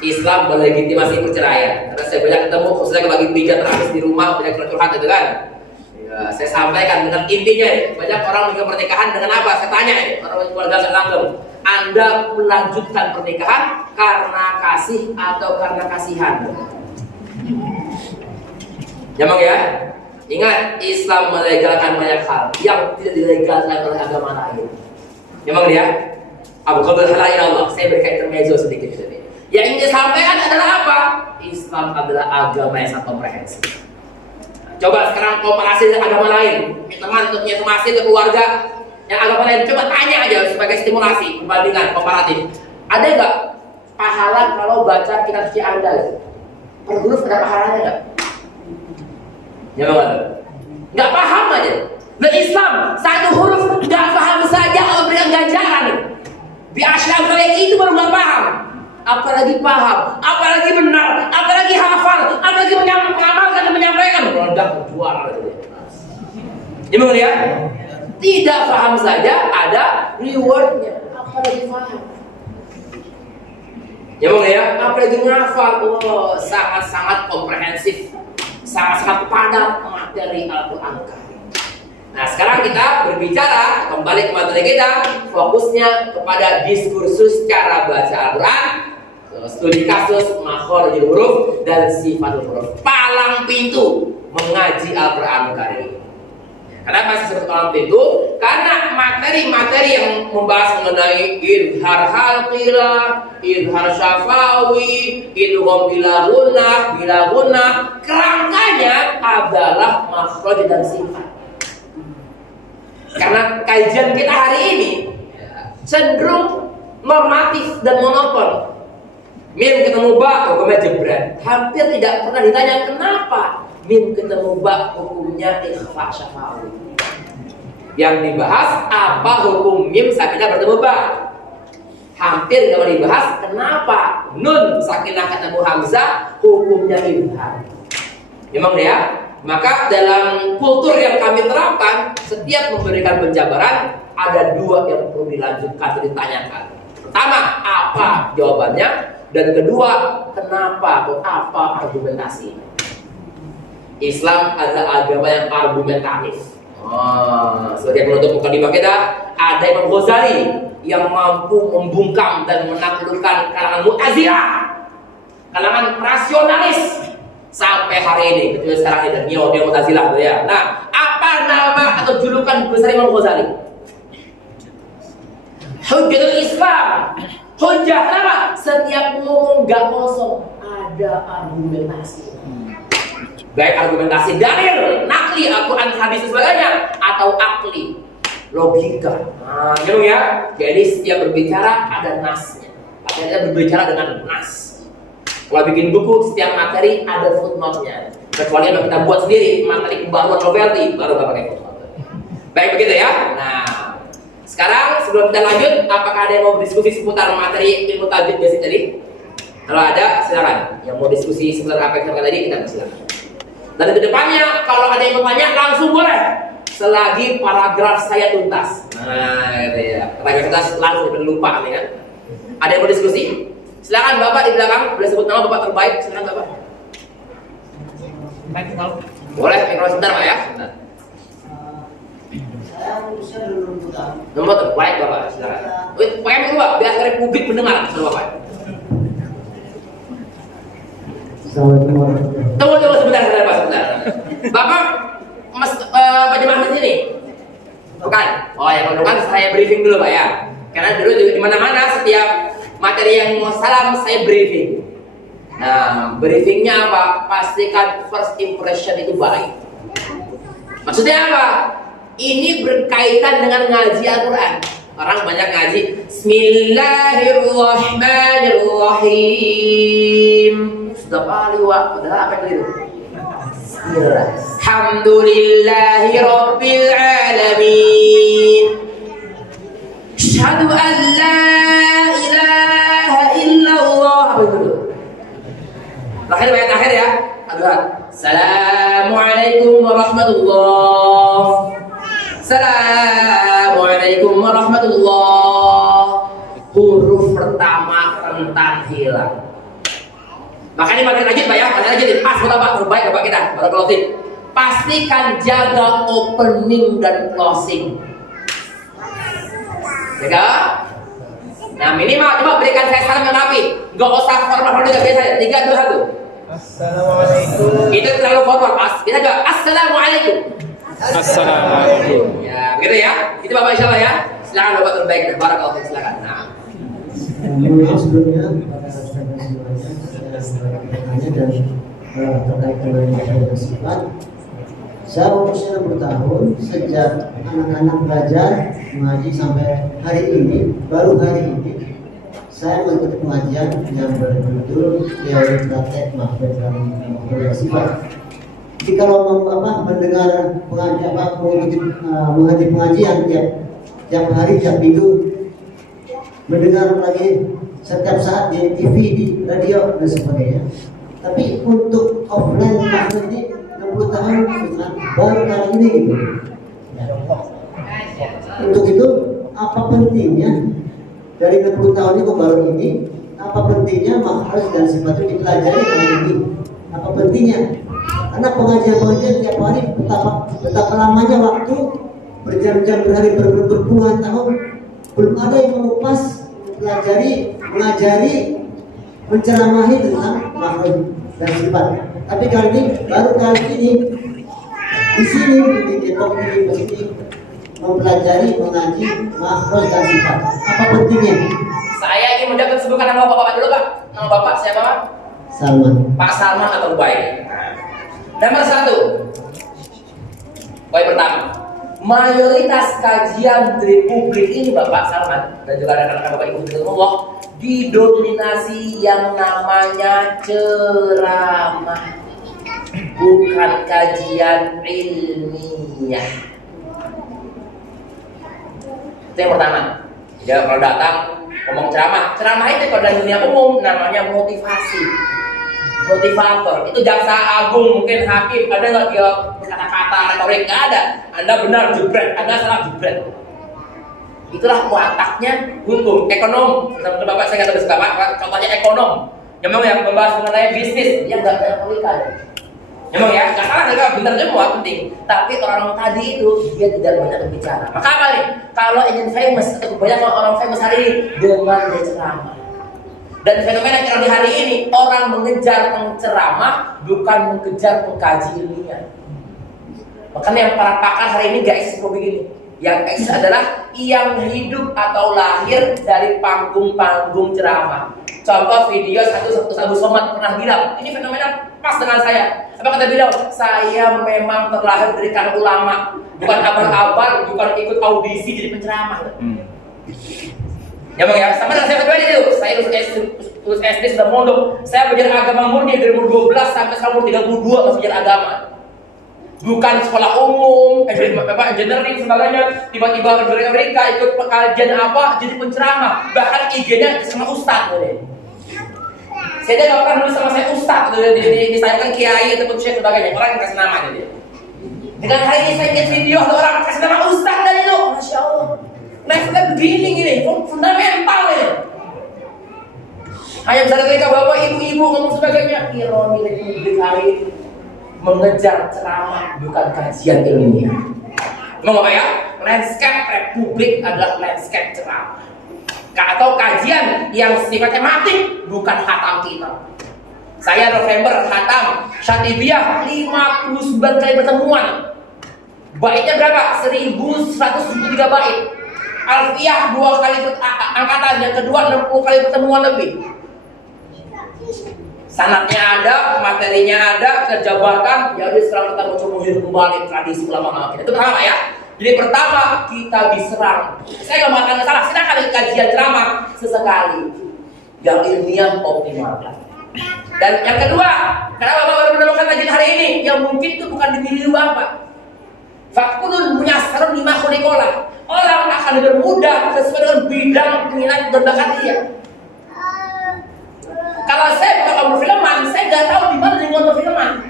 Islam melegitimasi perceraian. Karena saya banyak ketemu, khususnya bagi pijat terakhir di rumah, banyak curhat itu kan. Ya, saya sampaikan dengan intinya, banyak orang mengenai pernikahan dengan apa? Saya tanya, orang keluarga saya langsung. Anda melanjutkan pernikahan karena kasih atau karena kasihan? Jamang ya. Ingat, Islam melegalkan banyak hal yang tidak dilegalkan oleh agama lain. Jamang ya. Abu Qabil Halal Allah. Saya berikan intermezzo sedikit ini. Yang ingin disampaikan adalah apa? Islam adalah agama yang sangat komprehensif. Coba sekarang komparasi dengan agama lain. Teman untuk punya semasi ke keluarga yang agama lain, coba tanya aja sebagai stimulasi, perbandingan, komparatif. Ada nggak pahala kalau baca kitab suci Anda? Per huruf ada pahalanya nggak? Ya bang, nggak paham aja. Nah Islam satu huruf nggak paham saja Allah berikan ganjaran. Di asyam itu baru nggak paham. Apalagi paham, apalagi benar, apalagi hafal, apalagi mengamalkan dan menyampaikan. Produk juara itu. Ya bang ya. Tidak paham saja ada rewardnya. Apalagi paham. Ya bang ya, apalagi menghafal. Oh, sangat-sangat komprehensif, sangat-sangat padat materi Al-Quran. Nah sekarang kita berbicara kembali ke materi kita, fokusnya kepada diskursus cara baca Al-Quran, studi kasus makhorijul huruf dan sifatul huruf, palang pintu mengaji Al-Quran Karim. Kenapa saya sebut kolam pintu? Karena materi-materi yang membahas mengenai idhar halqila, idhar syafawi, idgham bila guna, kerangkanya adalah makhraj dan sifat. Karena kajian kita hari ini cenderung normatif dan monoton. Mim ketemu ba, hukumnya jebret. Hampir tidak pernah ditanya kenapa mim ketemu ba hukumnya ikhfa syafawi. Yang dibahas apa hukum mim sakinah bertemu ba. Hampir tidak pernah dibahas kenapa nun sakinah ketemu hamzah hukumnya idhar. Memang ya. Maka dalam kultur yang kami terapkan, setiap memberikan penjabaran ada dua yang perlu dilanjutkan dan ditanyakan. Pertama, apa jawabannya? Dan kedua, kenapa atau apa argumentasi? Islam adalah agama yang argumentatif. Sebagai penutup mukadimah kita, ada Imam Ghazali yang mampu membungkam dan menaklukkan kalangan Mu'tazilah, kalangan rasionalis sampai hari ini. Kecuali sekarang ini dia Mu'tazilah ya. Nah, apa nama atau julukan besar Imam Ghazali? Hujjatul Islam. Hujjah apa? Setiap ngomong gak kosong, ada argumentasi. Baik argumentasi dalil, nakli, Al-Quran, hadis dan sebagainya, atau akli, logika. Nah, gitu ya. Jadi setiap berbicara ada nasnya. Artinya berbicara dengan nas. Kalau bikin buku, setiap materi ada footnote-nya. Kecuali kalau kita buat sendiri materi pembaruan Roberti, baru nggak pakai footnote. Baik begitu ya. Nah, sekarang sebelum kita lanjut, apakah ada yang mau berdiskusi seputar materi ilmu tajwid basic tadi? Kalau ada, silakan. Yang mau diskusi seputar apa yang tadi, kita silakan. Dan ke depannya, kalau ada yang mau tanya, langsung boleh. Selagi paragraf saya tuntas. Nah, gitu ya. Paragraf tuntas langsung lupa nih kan. Ada yang mau diskusi? Silakan Bapak di belakang, boleh sebut nama Bapak terbaik. Silakan Bapak. Baik, kalau boleh, mikro sebentar Pak ya. Sebentar. Saya usia dulu tahun. Nomor terbaik Bapak, silakan. Pakai dulu Pak, biar publik mendengar suara Bapak. Assalamualaikum warahmatullahi wabarakatuh. Tunggu sebentar Pak, sebentar. Bapak Pak Jemaah di sini? Bukan. Oh ya, kalau bukan saya briefing dulu Pak ya. Karena dulu di mana-mana setiap materi yang mau salam saya briefing. Nah, briefingnya apa? Pastikan first impression itu baik. Maksudnya apa? Ini berkaitan dengan ngaji Al-Quran. Orang banyak ngaji Bismillahirrahmanirrahim. Sudah kali Wak, padahal apa yang keliru? Alhamdulillahi Rabbil Alamin. Asyhadu an la ilaha illallah. Apa itu? Akhir ya. Assalamualaikum warahmatullahi. Assalamualaikum warahmatullahi. Huruf pertama rentan hilang. Makanya materi lanjut Pak ya, materi lanjut pas buat Bapak terbaik Bapak kita baru closing. Pastikan jaga opening dan closing. Jaga. Nah minimal coba berikan saya salam yang rapi. Gak usah formal juga biasa. 3, 2, 1. Assalamualaikum. Itu terlalu formal. Kita juga Assalamualaikum. Assalamualaikum. Ya begitu ya. Itu Bapak insyaallah ya. Silakan Bapak terbaik dan barakallahu fiik silakan. Nah. Sebelumnya kepada saudara semuanya saya bertanya dan terkait dengan yang bersifat. Saya usia 60 tahun, sejak anak-anak belajar mengaji sampai hari ini, baru hari ini saya mengikuti pengajian yang berjudul teori praktek makhluk dan makhluk sifat. Jadi kalau mendengar pengajian mengikuti pengajian tiap hari, tiap minggu, mendengar lagi setiap saat di TV, di radio dan sebagainya. Tapi untuk offline makhluk ini 60 tahun baru kali ini gitu. Untuk itu apa pentingnya dari 60 tahun itu baru ini? Apa pentingnya makhraj dan sifat itu dipelajari kali ini? Apa pentingnya? Karena pengajian tiap hari betapa lamanya waktu, berjam-jam, berhari, berpuluhan tahun, belum ada yang mengupas, mempelajari, mengajari, menceramahi tentang makhraj dan sifat. Tapi kali ini baru kali ini di sini Depok University mempelajari, mengaji makhraj dan sifat. Apa pentingnya? Saya ingin mendapat sebutkan nama bapak dulu Pak. Nama bapak siapa Pak? Salman. Pak Salman atau Baik. Nomor 1. Poin pertama. Mayoritas kajian di publik ini Bapak Salman dan juga rekan-rekan Bapak Ibu Allah didominasi yang namanya ceramah, bukan kajian ilmiah. Itu yang pertama. Ya, kalau datang ngomong ceramah itu pada dunia umum namanya motivasi, motivator. Itu jaksa agung, mungkin hakim, ada nggak dia kata-kata retorik? Nggak ada. Anda benar jebret, Anda salah jebret. Itulah wataknya hukum, ekonom. Teman-teman Bapak saya nggak tahu Bapak, contohnya ekonom. Yang memang yang membahas mengenai bisnis, yang nggak banyak logika. Memang ya, nggak salah, mereka benar semua penting. Tapi orang tadi itu dia tidak banyak berbicara. Maka apa nih? Kalau ingin famous, atau kebanyakan orang famous hari ini dengan berceramah. Dan fenomena yang di hari ini, orang mengejar penceramah bukan mengejar pengkaji ilmiah. Makanya yang para pakar hari ini gak eksis begini. Yang eksis adalah yang hidup atau lahir dari panggung-panggung ceramah. Contoh video satu Abu Somad pernah bilang, ini fenomena pas dengan saya. Apa kata beliau? Saya memang terlahir dari kalangan ulama, bukan abal-abal, bukan ikut audisi jadi penceramah. Ya bang ya, sama dengan saya kedua itu. Saya lulus SD sudah mondok. Saya belajar agama murni dari umur 12 sampai sekarang umur 32 masih belajar agama. Bukan sekolah umum, engineering sebagainya. Tiba-tiba dari Amerika ikut kajian apa, jadi penceramah. Bahkan IG-nya sama ustaz. Saya tidak pernah nulis sama saya ustaz. Disayangkan kiai ataupun syekh sebagainya. Orang yang kasih nama dia. Dengan hari ini saya lihat video ada orang kasih nama ustaz dan itu, masya Allah. Levelnya begini gini, fundamental ya. Hanya bisa ketika bapak, ibu-ibu ngomong sebagainya. Ironi republik hari ini mengejar ceramah bukan kajian ilmiah. Ngomong apa ya? Landscape republik adalah landscape ceramah. Atau kajian yang sifatnya mati, bukan hatam kita. Saya November hatam Syatibiyah 59 kali pertemuan. Baitnya berapa? 1173 bait. Alfiyah 2 kali angkatan, yang kedua 60 kali pertemuan lebih. Sanatnya ada, materinya ada, kerjabatan. Jadi sekarang kita mau coba hidup kembali tradisi ulama kita. Itu pertama ya. Jadi pertama kita diserang. Saya nggak mengatakan salah. Silakan kajian ceramah sesekali. Yang ilmiah optimal. Dan yang kedua, karena Bapak baru menemukan kajian hari ini, yang mungkin itu bukan dimiliki Bapak. Fakulun munyasarun lima khuliqolah. Orang akan dipermudah sesuai dengan bidang minat dan bakat dia. Kalau saya bukan perfilman, saya nggak tahu di mana lingkungan perfilman.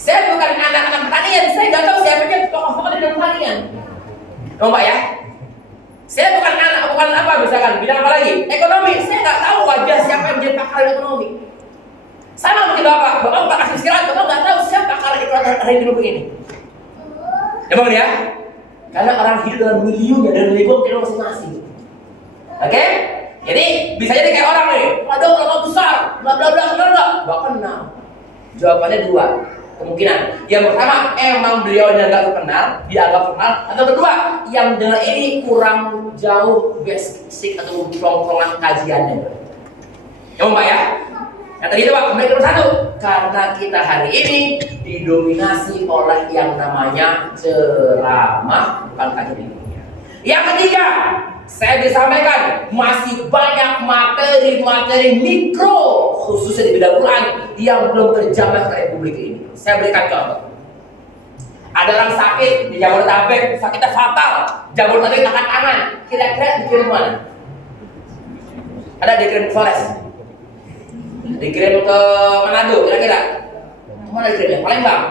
Saya bukan anak-anak pertanian, saya nggak tahu siapanya tokoh-tokoh di dalam pertanian. Tahu Pak ya? Saya bukan apa misalkan bidang apa lagi? Ekonomi, saya nggak tahu wajah siapa yang menjadi pakar ekonomi. Sama mungkin Bapak bukan ahli istirahat, Bapak nggak tahu siapa pakar ekonomi hari ini begini. Ya Bang ya? Karena orang hidup dalam miliunnya dan lingkungan kita masing-masing. Oke? Jadi bisa jadi kayak orang nih, ada ulama besar, bla bla bla bla bla. Bahkan nah, jawabannya dua kemungkinan. Yang pertama, emang beliau nggak terkenal, dianggap terkenal. Atau kedua, yang dengar ini kurang jauh basic atau kerongkongan kajiannya. Ya Pak ya? Yang tadi itu Pak, kembali ke nomor 1. Karena kita hari ini didominasi oleh yang namanya ceramah, bukan kajian ilmiah. Yang ketiga, saya disampaikan masih banyak materi-materi mikro khususnya di bidang Quran yang belum terjamah ke Republik ini. Saya berikan contoh. Ada orang sakit di Jabodetabek, sakitnya fatal. Jabodetabek angkat tangan. Kira-kira dikirim mana? Ada dikirim ke Flores, dikirim ke Manado, kira-kira mana dikirim? Palembang.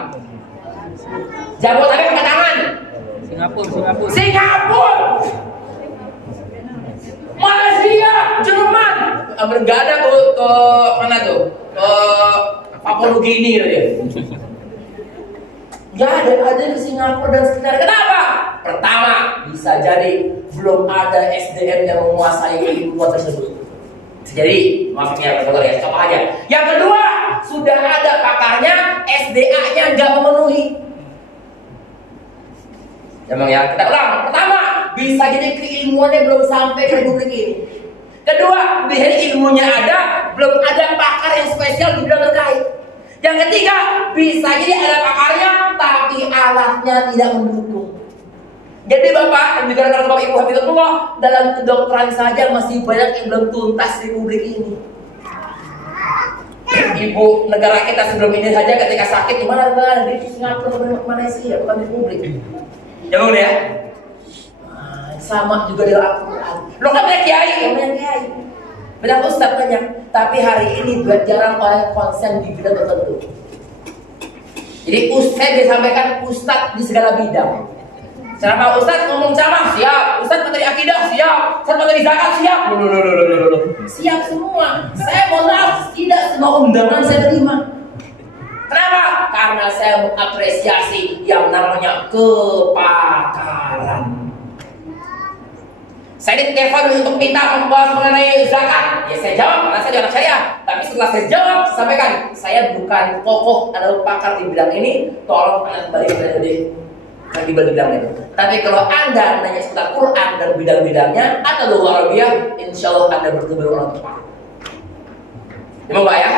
Jabodetabek angkat tangan. Singapura. Malaysia, Jerman, nggak ada ke mana tuh? Ke Papua Nugini gitu ya. Nggak ada ke Singapura dan sekitar. Kenapa? Pertama, bisa jadi belum ada SDM yang menguasai ilmu tersebut. Jadi, maksudnya betul ya, contoh aja. Yang kedua, sudah ada pakarnya, SDA-nya nggak memenuhi. ya. Kita ulang. Pertama, bisa jadi keilmuannya belum sampai ke Republik ini. Kedua, bisa jadi ilmunya ada, belum ada pakar yang spesial di bidang terkait. Yang ketiga, bisa jadi ada pakarnya, tapi alatnya tidak mendukung. Jadi Bapak dan juga rekan-rekan Ibu Hafizatullah, dalam kedokteran saja masih banyak yang belum tuntas di publik ini. Ibu negara kita sebelum ini saja ketika sakit di mana di Singapura, Malaysia, bukan di publik. Ya Bang ya. Sama juga dengan Al-Quran. Lo kan banyak kiai, banyak ustadz banyak. Tapi hari ini jarang orang konsen di bidang tertentu. Jadi ustadz disampaikan ustadz di segala bidang. Selama ustadz ngomong ceramah siap, ustadz materi akidah siap, ustadz materi zakat siap. Siap semua. Saya mohon maaf, tidak semua undangan saya terima. Kenapa? Karena saya mengapresiasi yang namanya kepakaran. Saya ditelepon untuk minta membahas mengenai zakat. Ya saya jawab karena saya anak saya. Tapi setelah saya jawab, sampaikan saya bukan kokoh atau pakar di bidang ini. Tolong anda kembali kepada di bidang itu. Tapi kalau anda nanya seputar Quran dan bidang-bidangnya atau lughah Arabiyah, insya Allah anda bertemu orang tepat. Memang Pak ya,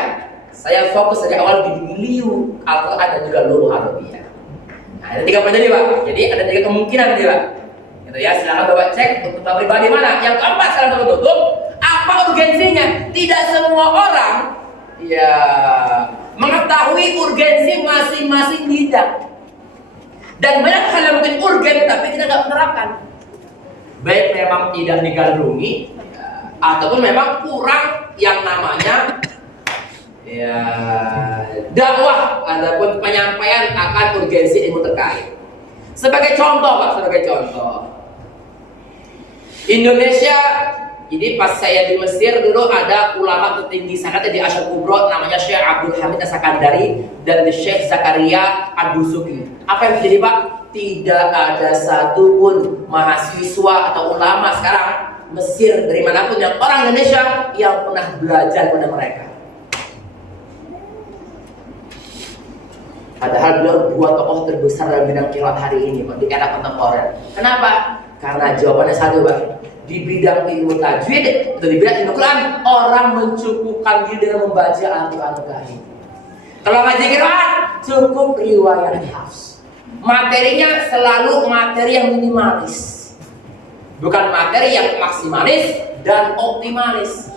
saya fokus dari awal di beliau Al-Quran dan juga lughah Arabiyah. Nah, ada 3 poin tadi Pak. Jadi ada 3 kemungkinan tadi Pak. Gitu ya, silakan Bapak cek untuk Bapak pribadi mana. Yang keempat sekarang tutup, apa urgensinya? Tidak semua orang ya mengetahui urgensi masing-masing bidang. Dan banyak hal yang mungkin urgen tapi kita nggak menerapkan. Baik memang tidak digandrungi ataupun memang kurang yang namanya ya dakwah ataupun penyampaian akan urgensi ilmu terkait. Sebagai contoh Pak, sebagai contoh Indonesia, jadi pas saya di Mesir dulu ada ulama tertinggi sangat di Asyar Kubro namanya Syekh Abdul Hamid As-Sakandari dan Syekh Zakaria Ad-Dusuki. Apa yang terjadi Pak? Tidak ada satupun mahasiswa atau ulama sekarang Mesir dari manapun yang orang Indonesia yang pernah belajar pada mereka. Padahal beliau 2 tokoh terbesar dalam bidang qiraat hari ini Pak, di era kontemporer. Kenapa? Karena jawabannya satu Pak. Di bidang ilmu tajwid atau di bidang ilmu Quran, orang mencukupkan diri dengan membaca Al-Quran Al-Karim. Kalau ngaji qiraat, cukup riwayat hafs. Materinya selalu materi yang minimalis, bukan materi yang maksimalis dan optimalis.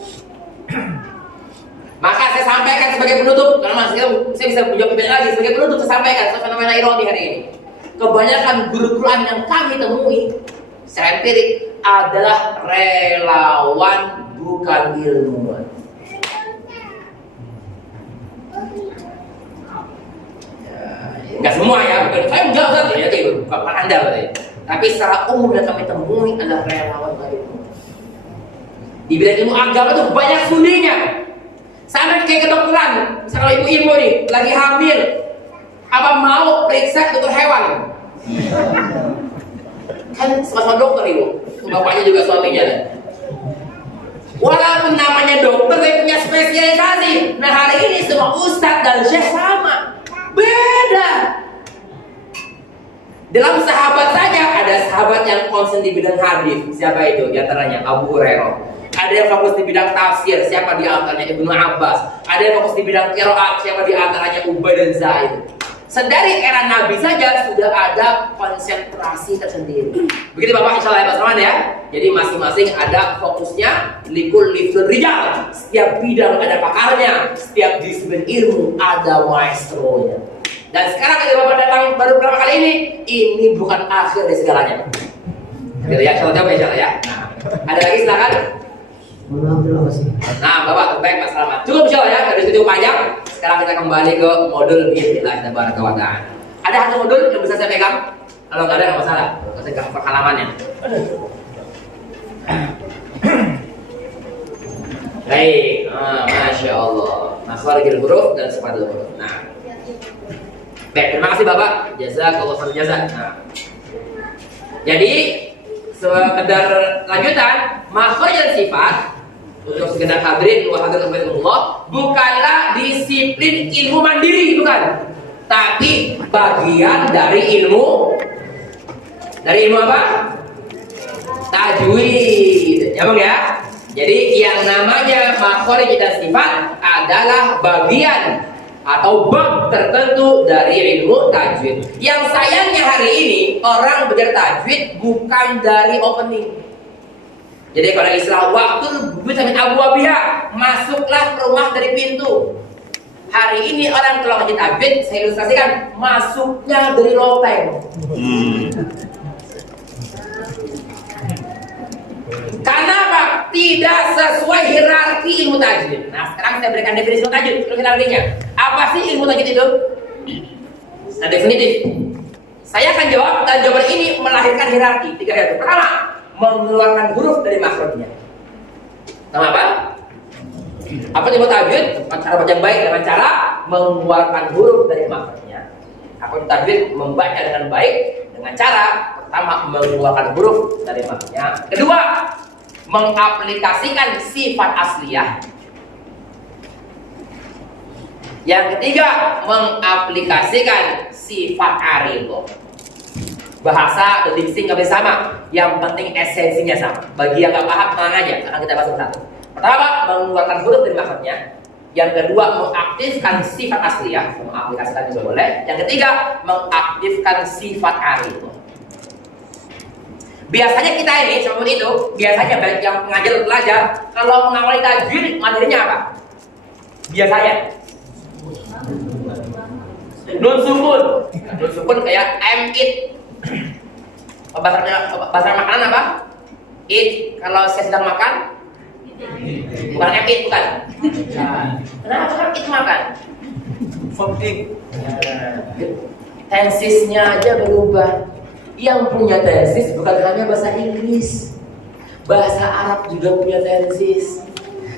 Maka saya sampaikan sebagai penutup, karena saya bisa menjawab banyak lagi. Sebagai penutup saya sampaikan fenomena ironi hari ini. Kebanyakan guru Quran yang kami temui secara empirik adalah relawan bukan ilmuwan. Enggak semua ya, bukan saya enggak Ustaz ya, bukan Anda berarti. Tapi secara umum yang kami temui adalah relawan bukan ilmuwan. Di bidang ilmu agama itu banyak sulinya. Sampai kayak kedokteran, misalnya kalau ibu-ibu nih lagi hamil, apa mau periksa dokter hewan? Kan sama dokter ibu, bapaknya juga suaminya kan? Walaupun namanya dokter, tapi punya spesialisasi. Nah hari ini semua ustadz dan syekh sama, beda. Dalam sahabat saja ada sahabat yang konsen di bidang hadis. Siapa itu? Di antaranya Abu Hurairah. Ada yang fokus di bidang tafsir, siapa di antaranya Ibnu Abbas. Ada yang fokus di bidang qiraat, siapa di antaranya Ubay dan Zaid. Sedari era Nabi saja sudah ada konsentrasi tersendiri. Begitu Bapak insya Allah Pak ya. Jadi masing-masing ada fokusnya. Likul liftul rijal. Setiap bidang ada pakarnya. Setiap disiplin ilmu ada maestronya. Dan sekarang ketika Bapak datang baru beberapa kali ini bukan akhir dari segalanya. Gitu ya, insya Allah ya. Nah, ada lagi silakan. Terima kasih. Nah, Bapak terbaik Mas Selamat. Cukup insya Allah ya, dari situ panjang. Sekarang kita kembali ke modul bismillah tabaraka wa ta'ala. Ada satu modul yang bisa saya pegang? Kalau nggak ada nggak masalah. Saya hafal halamannya. Baik, masya Allah. Makharijul huruf dan sifatul huruf. Nah, baik, terima kasih Bapak. Jazakallahu khairan jazak. Nah, jadi sekedar lanjutan, makhraj dan sifat untuk sekedar hadirin wa hadiratullah bukanlah disiplin ilmu mandiri, bukan, tapi bagian dari ilmu Dari ilmu apa? Tajwid. Ya Bang ya. Jadi yang namanya makhraj dan sifat adalah bagian atau bab tertentu dari ilmu tajwid. Yang sayangnya hari ini orang belajar tajwid bukan dari opening. Jadi kalau istilah waktu bisa abwabiha, masuklah ke rumah dari pintu. Hari ini orang kalau ngaji tajwid, saya ilustrasikan, masuknya dari loteng. Karena apa? Tidak sesuai hierarki ilmu tajwid. Nah, sekarang saya berikan definisi ilmu tajwid. Hierarkinya. Apa sih ilmu tajwid itu? Nah, definitif. Saya akan jawab, dan jawaban ini melahirkan hierarki. 3 hierarki. Pertama, mengeluarkan huruf dari makhrajnya. Sama apa? Apa ilmu tajwid? Cara baca yang baik dengan cara mengeluarkan huruf dari makhrajnya. Apa ilmu tajwid? Membaca dengan baik dengan cara pertama mengeluarkan huruf dari makhrajnya. Kedua, mengaplikasikan sifat asliyah. Yang ketiga, mengaplikasikan sifat aridoh. Bahasa dan diksi nggak bisa sama, yang penting esensinya sama. Bagi yang nggak paham, tenang aja, akan kita bahas satu. Pertama, mengeluarkan huruf dari makhrajnya. Yang kedua, mengaktifkan sifat asliyah, mengaplikasikan juga boleh. Yang ketiga, mengaktifkan sifat aridoh. Biasanya kita ini, seperti itu, biasanya baik yang pengajar atau pelajar, kalau mengawali tajwid, materinya apa? Biasanya nun sukun. Nun sukun kayak it. Bahasa makanan apa? It. Kalau saya sedang makan, bukan it, bukan. Kenapa kan it makan? Tensisnya aja berubah. Yang punya tensis bukan hanya bahasa Inggris, bahasa Arab juga punya tensis.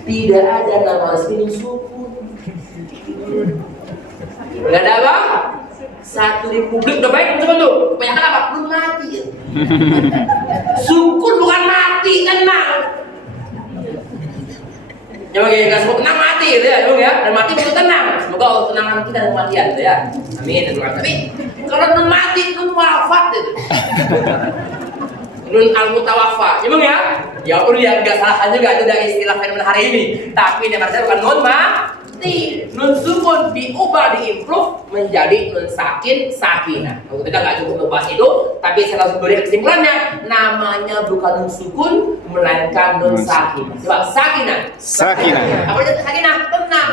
Tidak ada nama resmi sukun. Gak ada apa? Satu republik udah baik teman tuh. Kebanyakan apa? Belum mati. Sukun bukan mati, tenang. Coba kita sebut tenang mati gitu ya, ya. Dan mati itu tenang. Semoga Allah tenangkan kita dan kematian gitu ya. Amin. Tapi kalau nun mati, nun wafat itu. Nun al-mutawaffa. Ya Bang ya? Ya pun ya enggak salah juga itu dari istilah fenomena hari ini. Tapi ini maksudnya bukan nun mati. Nun sukun diubah, diimprove menjadi nun sakin, sakinah. Kalau kita nggak cukup membahas itu, tapi saya langsung beri kesimpulannya. Namanya bukan nun sukun, melainkan nun sakinah. Sebab sakinah. Sakinah. Apa itu sakinah? Tenang.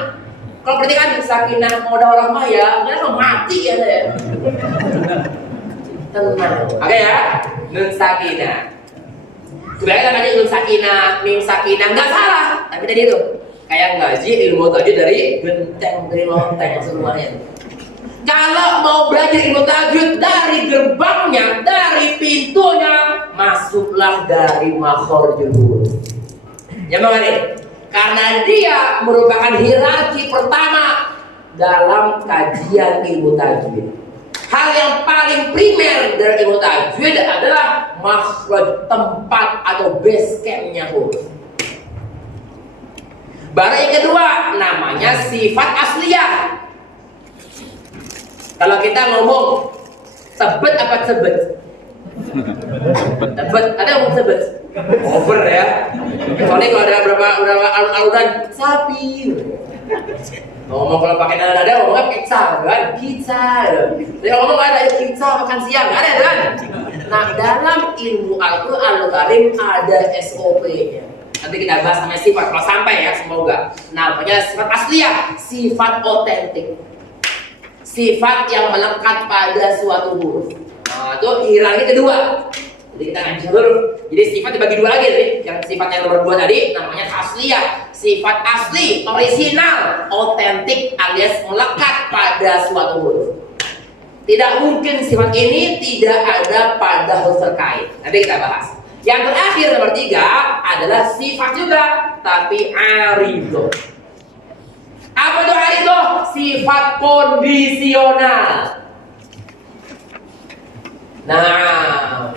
Kalau berarti kan sakinah mau ada orang mah ya, dia mati ya saya. Tenang. Oke ya, nun sakinah. Sebenarnya namanya nun sakinah, mim sakinah nggak salah, tapi tadi itu kayak ngaji ilmu tajwid dari genteng, dari lonteng semuanya. Kalau mau belajar ilmu tajwid dari gerbangnya, dari pintunya, masuklah dari makhrajul huruf. Ya Bang ini. Karena dia merupakan hierarki pertama dalam kajian ilmu tajwid. Hal yang paling primer dari ilmu tajwid adalah makhraj, tempat atau base campnya huruf. Baru yang kedua namanya sifat asliyah. Kalau kita ngomong sebet apa sebet? Sebet, ada yang ngomong sebet? Over ya. Soalnya kalau ada berapa aluran sapi. Ngomong kalau pakai nada ngomongnya pizza kan? Pizza. Jadi ngomong ada pizza makan siang, ada kan? Nah, dalam ilmu Al-Qur'an Al-Karim ada SOP-nya. Nanti kita bahas namanya sifat kalau sampai ya, semoga. Namanya sifat asliyah, sifat otentik. Sifat yang melekat pada suatu huruf. Nah, itu hierarki kedua. Jadi kita ngaji huruf. Jadi sifat dibagi dua lagi nih. Yang sifat yang nomor 2 tadi namanya asliyah. Sifat asli, orisinal, otentik alias melekat pada suatu huruf. Tidak mungkin sifat ini tidak ada pada huruf terkait. Nanti kita bahas. Yang terakhir nomor 3 adalah sifat juga, tapi aridoh. Apa itu aridoh? Sifat kondisional. Nah,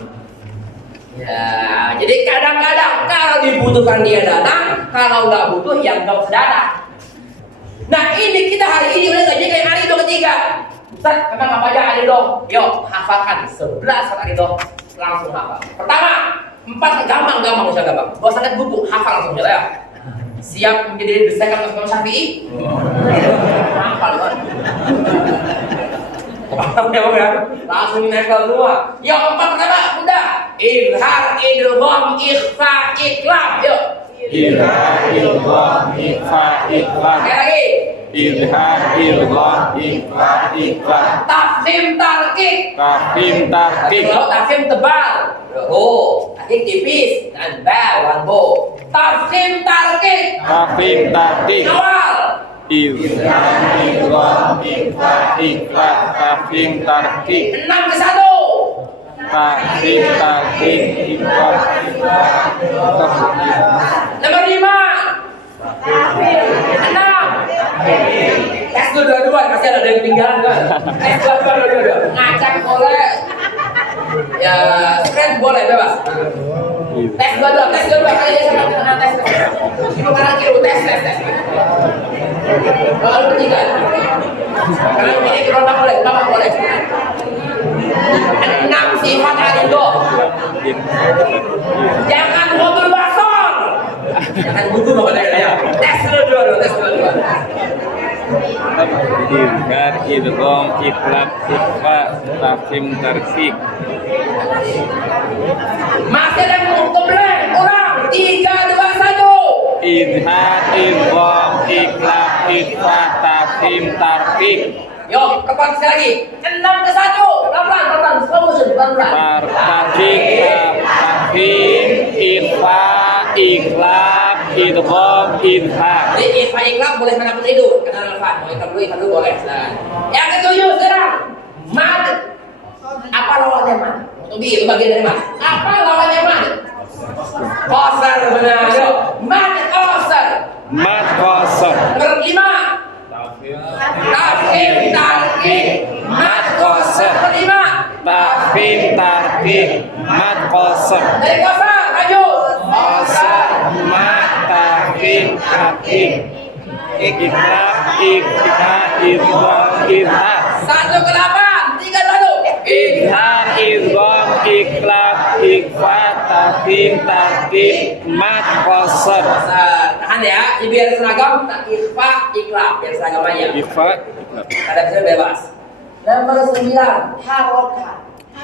ya, jadi kadang-kadang kalau dibutuhkan dia datang, kalau nggak butuh ya nggak usah datang. Nah ini kita hari ini udah ngaji kayak aridoh ketiga. Ustaz, memang apa aja aridoh? Yuk hafalkan 11 aridoh. langsung hafal. Pertama, 4 gampang Ustaz gampang. Gak usah lihat buku, hafal langsung ya. Siap menjadi desakan Imam Syafi'i? Hafal kan? Paham ya Bang ya? Langsung nempel semua. Yang 4 pertama, udah. Izhar, idgham, ikhfa, iqlab. Yuk. Izhar, idgham, ikhfa, iqlab. Sekali lagi. Izhar, idgham, ikhfa, iqlab. Tafkhim, tarqiq. Tafkhim, tarqiq. Kalau tafkhim tebal, ho. Tarqiq tipis dan ba, one bo. Tafkhim, tarqiq. Tafkhim, tarqiq. Awal. Izhar, idgham, ikhfa, iqlab. Tafkhim, tarqiq. 6 ke 1. Tafkhim, tarqiq, iqlab, iqlab. Nomor 5. 6. Tes dua-dua, pasti ada yang ketinggalan kan? Tes dua-dua. Ngacak boleh. Ya, scratch boleh, bebas. Tes dua-dua. Kayaknya sama tes. Itu kanan kiri, tes. Kalau bertiga. Kalau ini keronak boleh, kenapa boleh? 6 sifat arindo. Jangan mobil basor. Jangan buku boleh ya. Tes dua-dua. Izhar, idgham, iqlab, ikhfa, tafkhim, tarqiq. Masih ada yang komplain, ulang 3, 2, 1. Izhar, idgham, iqlab, ikhfa, tafkhim, tarqiq. Yuk, kepan sekali lagi. 6 ke 1. Pelan-pelan, slow motion, pelan-pelan. Tarqiq, tafkhim, ikhfa, iqlab, idgham, izhar. Jadi ikhfa iqlab boleh manapun itu, karena relevan. Mau ikhfa dulu boleh. Nah. Yang ke-7 sekarang. Mad. Apa lawannya mad? Itu bagian dari mad. Apa lawannya mad? Qasar, benar. Yuk. Mad qasar. Mad qasar. Nomor 5. Tafkhim, tarqiq, mad qasar. Nomor 5. Tafkhim, tarqiq, mad qasar. Dari qasar, maju. Qasar, mad, tafkhim, tarqiq. Iqlab, ikhfa, idgham, izhar. 1 ke 8. 3, 2, 1. Izhar, idgham, iqlab, ikhfa, tafkhim, tarqiq, mad qasar. Tahan ya, ini biar seragam, ikhfa, iqlab, biar seragam aja. Ikhfa, Ada bisa bebas. Nomor 9, harokat.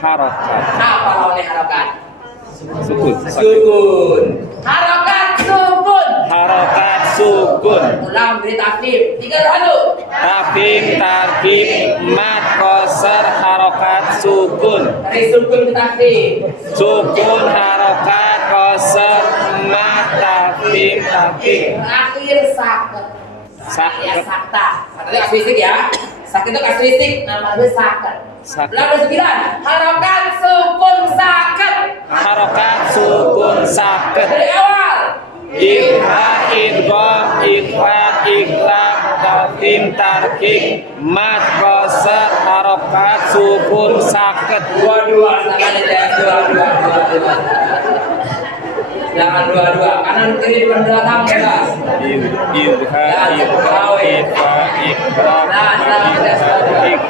harakat. Apa lawannya harokat? Sukun. Sukun. Harokat sukun. Harakat sukun. Ulang beri takdim. 3, 2, 1. Tafkhim, tarqiq, mad qasar, harakat sukun. Dari sukun ke takdim. Sukun, harakat, qasar, mad, tafkhim, tarqiq. Terakhir saket. Saket. Ya sakta. Sakta itu kasuistik ya. Sakit itu kasuistik, namanya saket. Saket. Ulang dari 9. Harokat sukun saket. Harakat sukun saket. Dari awal. Izhar, idgham, ikhfa, iqlab, tafkhim, tarqiq, mad qasar, harakat sukun saket. Dua-dua, silakan ya, dua-dua. Jangan dua-dua, kanan kiri depan belakang bebas. Izhar, idgham, ikhfa, iqlab, tafkhim, tarqiq,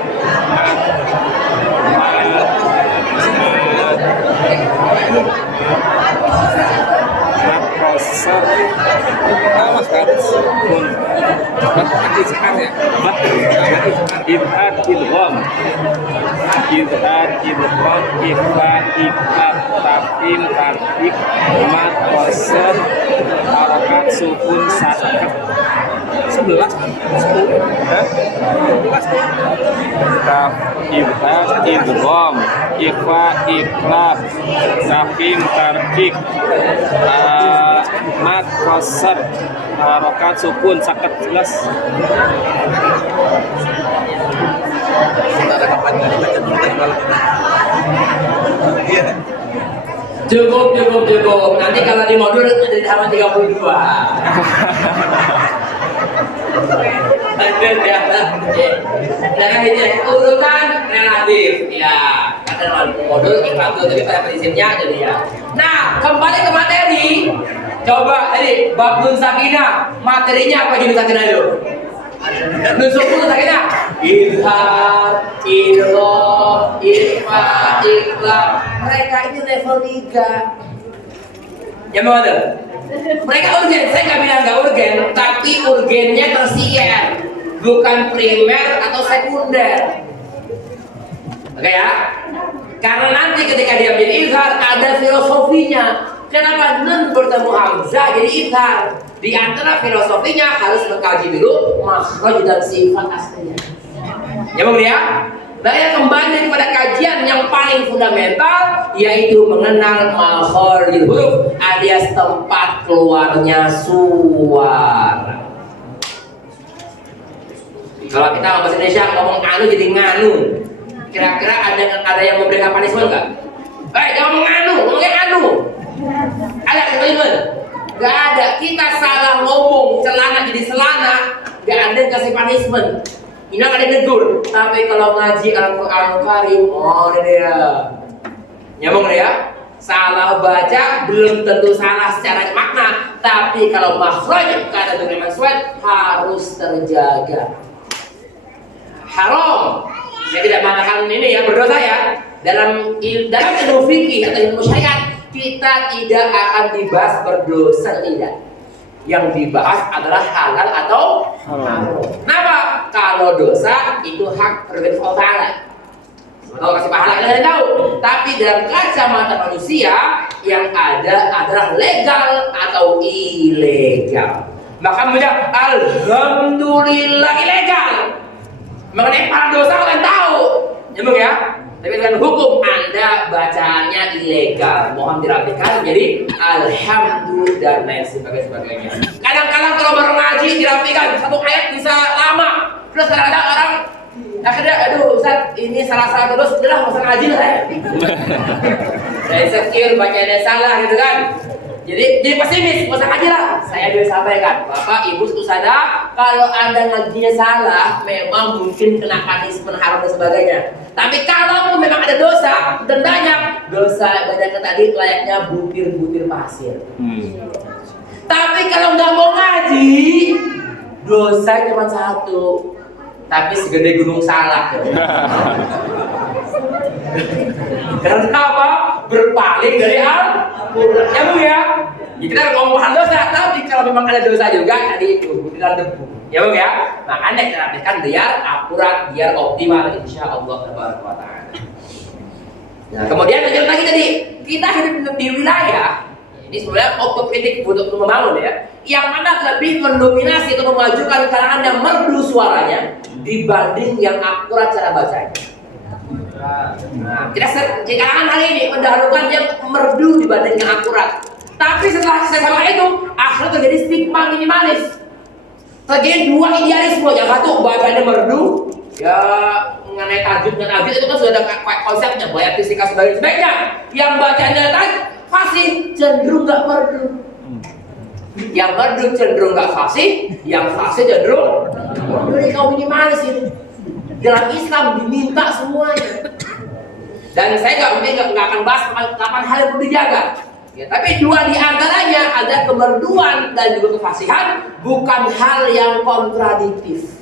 mad qasar. Awas harus sukun. Izhar ya. Izhar, idgham. Izhar, idgham, ikhfa, iqlab, tafkhim, tarqiq, mad qasar, harakat sukun saket. 11. Izhar, idgham, ikhfa, iqlab, tafkhim, tarqiq, mad qasar, harakat sukun saket 11. Cukup. Nanti kalau di modul ada di halaman 32. Lanjut ya. Jangan ini urutan relatif. Ya, karena modul iklan tapi pada prinsipnya jadi ya. Nah, kembali ke materi. Coba tadi bab nun sakinah, materinya apa jenis sakinah itu? Nusuk dulu sakitnya. Izhar, idgham, ikhfa, ikhlas. Mereka ini level 3. Ya mau ada? Mereka urgen, saya nggak bilang nggak urgen, tapi urgennya tersier, bukan primer atau sekunder. Oke ya? Karena nanti ketika dia menjadi izhar ada filosofinya. Kenapa nun bertemu hamzah jadi izhar? Di antara filosofinya harus mengkaji dulu makhraj dan sifat aslinya. Ya Bang ya? Nah yang kembali daripada kajian yang paling fundamental yaitu mengenal makharijul huruf alias tempat keluarnya suara. Kalau kita bahasa Indonesia ngomong anu jadi nganu. Kira-kira ada yang memberikan punishment nggak? Jangan ngomong anu, ngomongnya anu. Ada punishment? Gak ada. Kita salah ngomong celana jadi selana, gak ada yang kasih punishment. Ini ada yang negur. Tapi kalau ngaji Al-Quran Karim, oh ini dia. Nyambung ya? Salah baca belum tentu salah secara makna, tapi kalau makhraj kata dengan suat harus terjaga. Haram. Saya tidak mengatakan ini ya berdosa ya. Dalam ilmu fikih atau ilmu syariat kita tidak akan dibahas berdosa tidak. Yang dibahas adalah halal atau haram. Kenapa? Kalau dosa itu hak prerogatif Allah Ta'ala. Kalau kasih pahala kita tidak tahu. Tapi dalam kacamata manusia yang ada adalah legal atau ilegal. Maka menjawab alhamdulillah ilegal. Mengenai para dosa kalian tahu, nyambung ya. Tapi dengan hukum Anda bacaannya ilegal, mohon dirapikan jadi alhamdulillah dan lain sebagainya. Kadang-kadang kalau baru ngaji dirapikan satu ayat bisa lama. Terus kadang-kadang orang akhirnya aduh Ustaz ini salah satu terus udah nggak usah ngaji lah ya. Saya insecure bacanya salah gitu kan. Jadi pesimis, nggak usah ngaji lah. Saya bisa sampaikan, Bapak Ibu tentu sadar kalau Anda ngajinya salah, memang mungkin kena punishment haram dan sebagainya. Tapi kalau memang ada dosa dan banyak dosa banyak tadi layaknya butir-butir pasir. Tapi kalau nggak mau ngaji, dosa cuma satu, tapi segede gunung salak. Karena apa? Berpaling dari Al-Quran. Ya Bu ya? Kita ngomong hal dosa, tapi kalau memang ada dosa juga tadi itu butiran debu. Ya Bu ya? Makanya kita rapikan biar akurat, biar optimal insyaallah taala. Nah, kemudian lanjut lagi tadi, kita hidup di wilayah ini sebenarnya otokritik untuk membangun ya, yang mana lebih mendominasi atau memajukan kalangan yang merdu suaranya dibanding yang akurat cara bacanya. Nah, kita di kalangan hari ini mendahulukan yang merdu dibanding yang akurat. Tapi setelah saya sama itu, akhirnya terjadi stigma minimalis. Terjadi dua idealisme, yang satu bacanya merdu, ya mengenai tajud dan tajud itu kan sudah ada konsepnya, banyak fisika sebaiknya. Yang bacanya fasih cenderung nggak merdu. Yang merdu cenderung nggak fasih, yang fasih cenderung merdu. Kaum minimalis ini. Dalam Islam diminta semuanya. Dan saya nggak akan bahas 8 hal yang perlu dijaga. Ya, tapi dua di antaranya ada kemerduan dan juga kefasihan, bukan hal yang kontradiktif.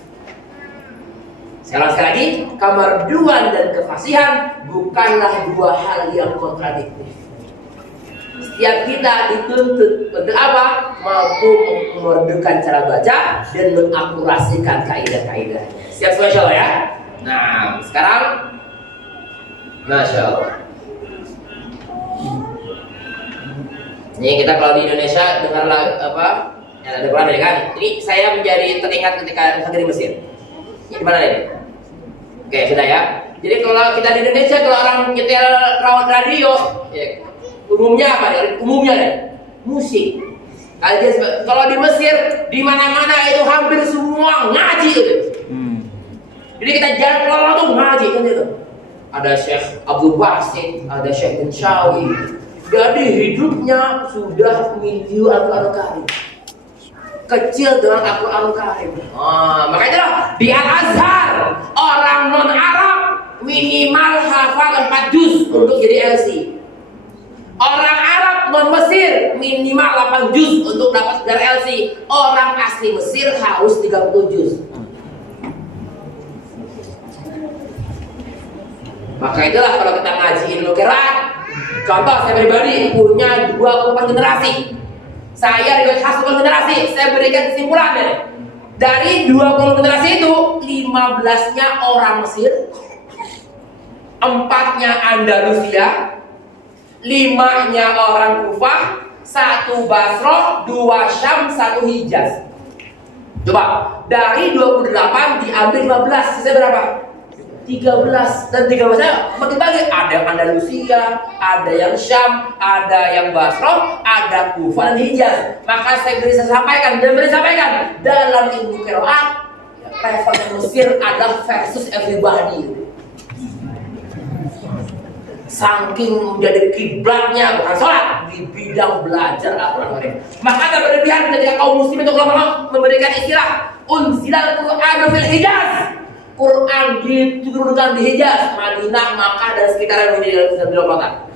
Sekali lagi, kemerduan dan kefasihan bukanlah dua hal yang kontradiktif. Setiap kita dituntut untuk apa? Mampu memerdukan cara baca dan mengakurasikan kaidah-kaidahnya. Siap semua insyaallah ya. Nah, sekarang Masya Allah. Ini kita kalau di Indonesia dengar apa? Ya, ada Quran kan? Ini saya menjadi teringat ketika saya di Mesir. Ini di mana ini? Oke, sudah ya. Jadi kalau kita di Indonesia kalau orang nyetel rawat radio, ya, umumnya apa? Umumnya deh, musik. Kalau di Mesir, di mana-mana itu hampir semua ngaji gitu. Jadi kita jalan keluar tuh ngaji kan itu. Ada Syekh Abdul Basit, ada Syekh Bin Syawi. Jadi hidupnya sudah minju Al-Quran Karim. Kecil dengan Al-Quran Karim. Makanya di Al-Azhar orang non-Arab minimal hafal 4 juz untuk jadi LC. Orang Arab non-Mesir minimal 8 juz untuk dapat gelar LC. Orang asli Mesir harus 30 juz. Maka itulah kalau kita ngaji ilmu qiraat, contoh saya pribadi punya 28 generasi. Saya riwayat khas generasi, saya berikan kesimpulan dari 20 generasi itu 15-nya orang Mesir, 4-nya Andalusia, 5-nya orang Kufah, 1 Basrah, 2 Syam, 1 Hijaz. Coba dari 28 diambil 15, sisa berapa? 13. Dan 13-nya bagi-bagi, ada yang Andalusia, ada yang Syam, ada yang Basrah, ada Kufah dan Hijaz. Maka saya bisa sampaikan dalam ilmu qiraat, level Mesir adalah versus everybody. Saking menjadi kiblatnya bukan sholat di bidang belajar Al-Quran. Maka tak berlebihan ketika kaum muslimin untuk ulama memberikan istilah unzilal Qur'an fil Hijaz. Quran diturunkan di Hijaz, Madinah, Makkah dan sekitarnya menjadi kota.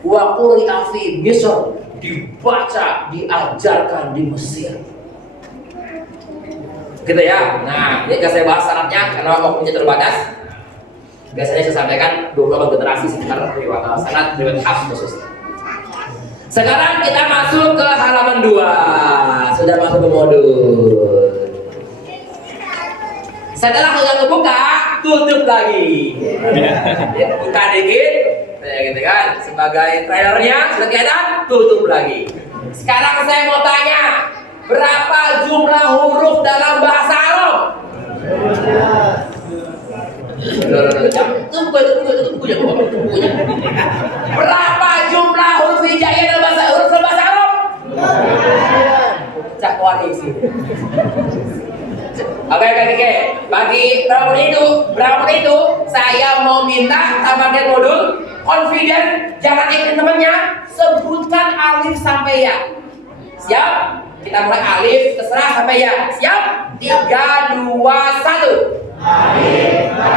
Wa quri'a fi Misr, dibaca, diajarkan di Mesir. Gitu ya. Nah, ini saya bahas syaratnya karena waktunya terbatas. Biasanya saya sampaikan 28 generasi sekitar sangat riwayat khas khusus. Sekarang kita masuk ke halaman 2. Sudah masuk ke modul. Setelah sudah kebuka, tutup lagi. Buka dikit, gitu kan. Sebagai trailernya sudah kelihatan, tutup lagi. Sekarang saya mau tanya, berapa jumlah huruf dalam bahasa Arab? Berapa jumlah huruf hijaiyah dalam bahasa Arab? Cak koalisi. Oke, bagi berapa itu saya mau minta tampaknya modul confident, jangan ikutin temannya, sebutkan alif sampai ya. Siap? Kita mulai alif terserah sampai ya. Siap? 3, 2, 1. Alif, Ba,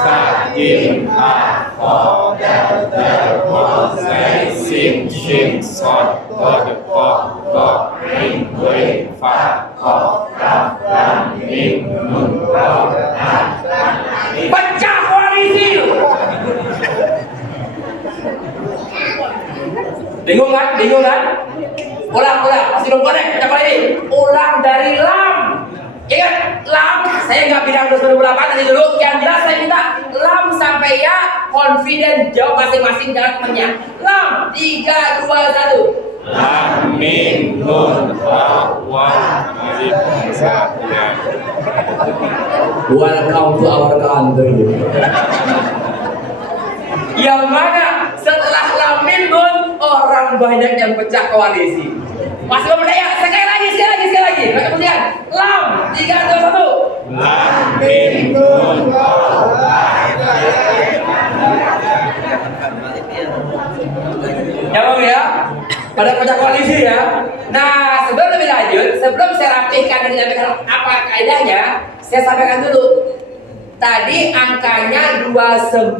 Sa, Jim, Ha, Ho, Dal, Dal, Ho, Zai, Sin, Shin, Sod, Dod, Ko, Ko, Rin, Wei, Fa, Ko, Kaf, Lam, Mim, Nun, Ro, Ha, pecah koalisi. Bingung kan? Ulang, masih belum connect. Coba ini, ulang dari lam. Ingat, lam, saya nggak bilang berapa nanti dulu. Yang jelas saya minta lam sampai ya, confident jawab masing-masing jangan temennya. Lam, 3, 2, 1. Lam, Mim, Nun, Ra, Waw, Alif, Sa, Ya. Welcome to our country. Yang mana setelah lam mim nun orang banyak yang pecah koalisi. Masih belum berdaya. Sekali lagi. Kemudian lam 3, 2, 1. Lam, Mim, Nun, Ra, Nyambung ya? Pada pecah koalisi ya. Nah, sebelum lebih lanjut, sebelum saya rapihkan dan menyampaikan apa kaidahnya, saya sampaikan dulu. Tadi angkanya 29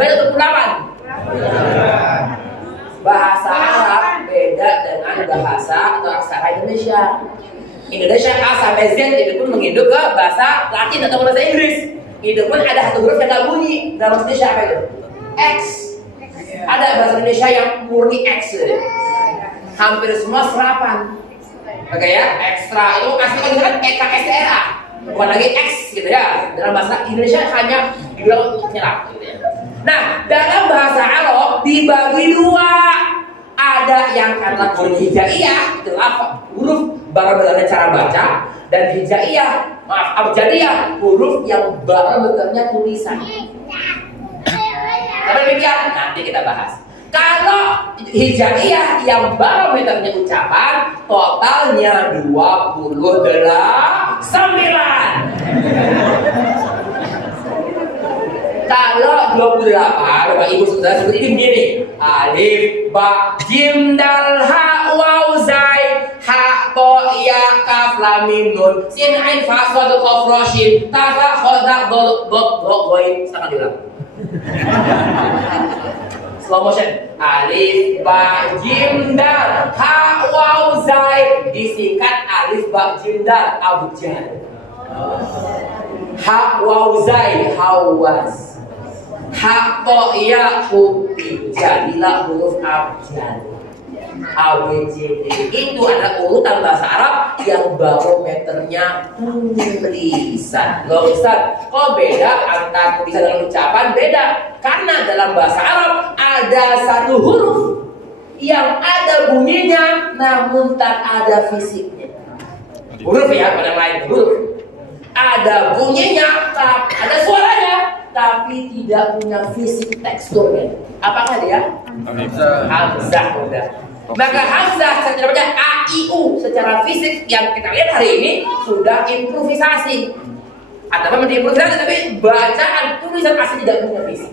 Bahasa Arab beda dengan bahasa atau aksara Indonesia. Indonesia A sampai Z itu pun menginduk ke bahasa Latin atau bahasa Inggris. Itu pun ada satu huruf yang nggak bunyi. Dalam bahasa Indonesia apa itu? X. Ada bahasa Indonesia yang murni X. Hampir semua serapan. Oke ya, ekstra itu aslinya kan EKSRA, bukan lagi X gitu ya. Dalam bahasa Indonesia hanya dibilang untuk nyerap gitu ya. Nah, dalam bahasa Arab dibagi 2. Ada yang karena huruf hijaiyah, itu apa? Huruf barometernya cara baca, dan hijaiyah, abjadiyah, huruf yang barometernya tulisan. Karena demikian, nanti kita bahas. Kalau hijaiyah yang barometernya ucapan, totalnya 29. Kalau 28, Bapak Ibu Saudara seperti ini begini. Alif, ba, jim, dal, ha, waw, zai, ha, to, ya, kaf, lam, mim, nun, sin, ain, fa, sad, qaf, ra, shin, ta, tha, kha, dha, dal, dot, dha, ghain. Silakan diulang. Slow motion. Alif, ba, jim, dal, ha, waw, zai, disingkat alif, ba, jim, dal, abjad. Ha, waw, zai, hawaz. Ha, to, ya, pi, jadilah huruf abjad. A, B, C, D. Itu adalah urutan bahasa Arab yang barometernya tulisan. Loh Ustaz, kok beda antara tulisan dengan ucapan? Beda. Karena dalam bahasa Arab ada satu huruf yang ada bunyinya namun tak ada fisiknya. Huruf ya, pada lain huruf. Ada bunyinya, ada suaranya, tapi tidak punya fisik teksturnya. Apakah dia? Hamzah. Udah. Maka hamzah secara baca A, I, U secara fisik yang kita lihat hari ini sudah improvisasi. Atau memang diimprovisasi tapi bacaan tulisan asli tidak punya fisik.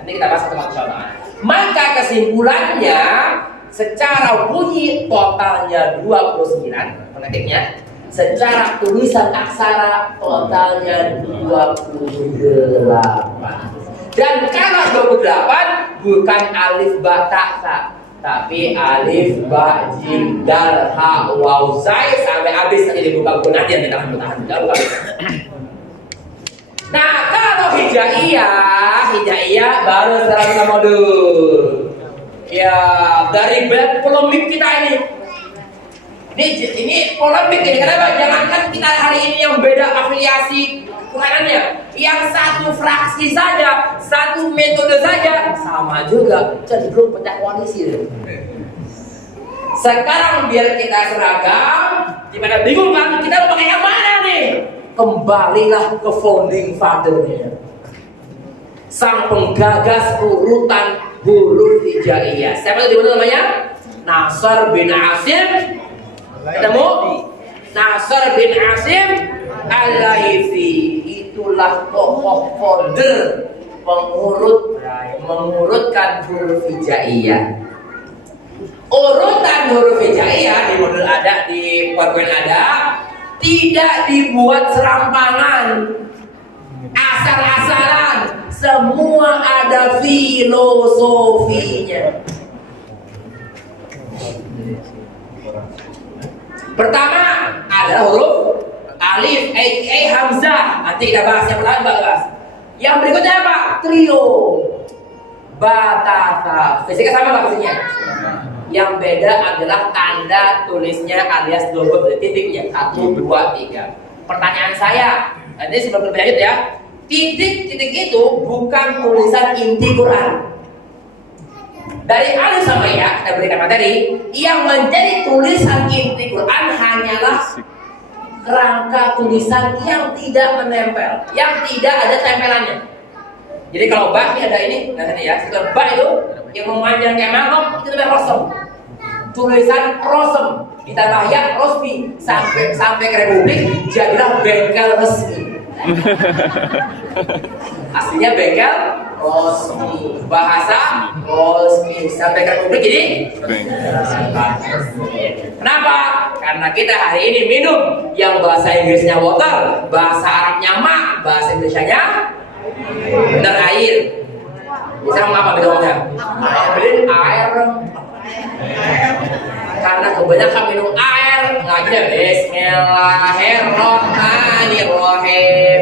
Nanti kita bahas tentang insyaAllah. Maka kesimpulannya secara bunyi totalnya 29 pengetiknya, secara tulisan aksara totalnya 28. Dan kalau 28 bukan alif ba ta sa, tapi alif ba jim dal ha waw zai sampai habis nanti dibuka buku nanti yang kita tahan. Nah, kalau hijaiyah baru secara modul. Ya, dari polemik kita ini. Ini polemik ini. Kenapa? Jangankan kita hari ini yang beda afiliasi Quranannya, yang satu fraksi saja, satu metode saja sama juga cenderung pecah koalisi. Sekarang biar kita seragam, gimana bingung kan? Kita mau pakai yang mana nih? Kembalilah ke founding father-nya, sang penggagas urutan huruf hijaiyah. Siapa tadi namanya? Nasr bin Asim. Ketemu? Nasr bin Asim Al-Laifi. Itulah tokoh founder mengurutkan huruf hijaiyah. Urutan huruf hijaiyah di modul ada, di PowerPoint ada, tidak dibuat serampangan, asal-asalan. Semua ada filosofinya. Pertama adalah huruf alif, aka hamzah. Nanti kita bahas yang pertama, kita bahas. Yang berikutnya apa? Trio. Batata. Fisiknya sama nggak fisiknya? Yang beda adalah tanda tulisnya alias double titiknya 1, 2, 3. Pertanyaan saya, nanti sebelum berlanjut ya. Titik-titik itu bukan tulisan inti Quran. Dari alif sampai ya kita berikan materi. Yang menjadi tulisan inti Quran hanyalah kerangka tulisan yang tidak menempel, yang tidak ada tempelannya. Jadi kalau ba ini ada ini, nah ini ya, setelah ba itu yang memanjang kayak mangkok itu namanya rosem. Tulisan rosem ditambah ya rosmi sampai ke Republik jadilah bengkel resmi. Aslinya bengkel resmi, bahasa resmi sampai ke Republik jadi. Kenapa? Karena kita hari ini minum yang bahasa Inggrisnya water, bahasa Arabnya ma, bahasa Indonesianya benar air. Bisa ngomong apa bedanya? Beli air. Karena kebanyakan minum air, ngaji deh Bismillahirrahmanirrahim.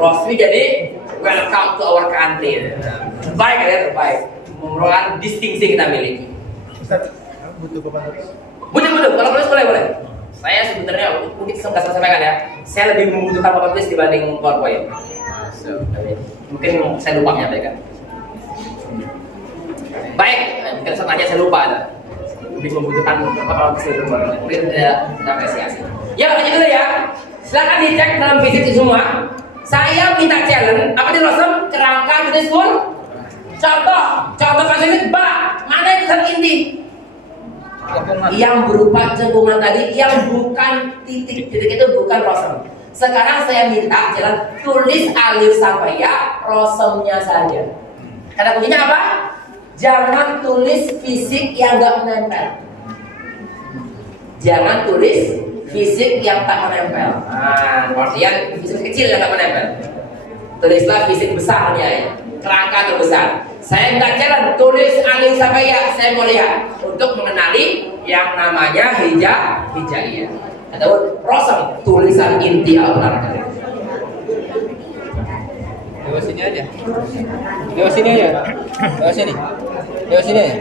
Rosmi jadi welcome to our country. Terbaik ya, terbaik. Merupakan distingsi kita miliki. Butuh. Kalau tulis boleh. Saya sebenarnya mungkin nggak sampaikan ya. Saya lebih membutuhkan papan tulis dibanding PowerPoint. Mungkin saya lupa menyampaikan. Baik, mungkin saya tanya saya lupa ada. Lebih membutuhkan papan tulis itu mungkin ada apresiasi. Ya lanjut dulu ya. Silakan dicek dalam visit semua. Saya minta challenge. Apa di Rosem? Kerangka tulis full. Contoh kasusnya ba. Mana yang tulisan inti? Yang berupa cekungan tadi, yang bukan titik itu bukan rosem. Sekarang saya minta jalan tulis alif sampai ya, rosemnya saja. Karena kuncinya apa? Jangan tulis fisik yang nggak menempel. Jangan tulis fisik yang tak menempel. Nah, artinya fisik kecil yang tak menempel. Tulislah fisik besarnya ya, kerangka terbesar. Saya minta jalan tulis alif sampai ya, saya mau lihat untuk mengenali yang namanya hijaiyah atau rosem, tulisan inti Al-Quran. Lewat sini aja. Lewat sini aja. Lewat sini. Lewat sini aja.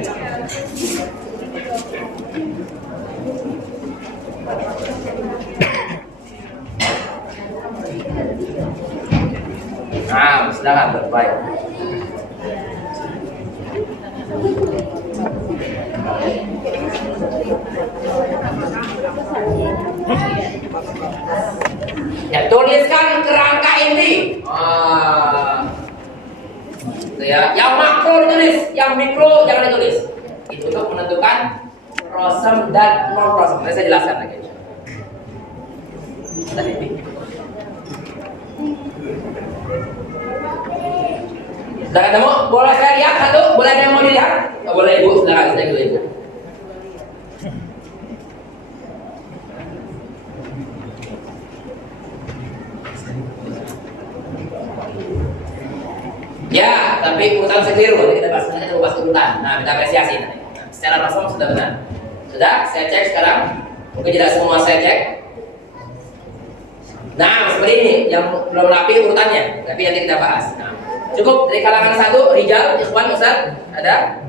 Nah, silakan berbaik. Ya, tuliskan kerangka inti. Itu ya. Yang makro ditulis, yang mikro jangan ditulis. Itu untuk menentukan rosem dan non rosem. Nanti saya jelaskan lagi. Tadi. Sudah ketemu? Boleh saya lihat satu? Boleh ada yang mau dilihat? Oh, boleh ibu, silakan saya dulu ibu. Ya, tapi urutan saya keliru. Nanti kita bahas urutan. Nah, kita apresiasi nanti. Nah, secara rasa sudah benar. Sudah, saya cek sekarang. Mungkin tidak semua saya cek. Nah, seperti ini yang belum rapi urutannya. Tapi nanti kita bahas. Nah, cukup dari kalangan satu, Rijal, Ikhwan, Ustaz, ada?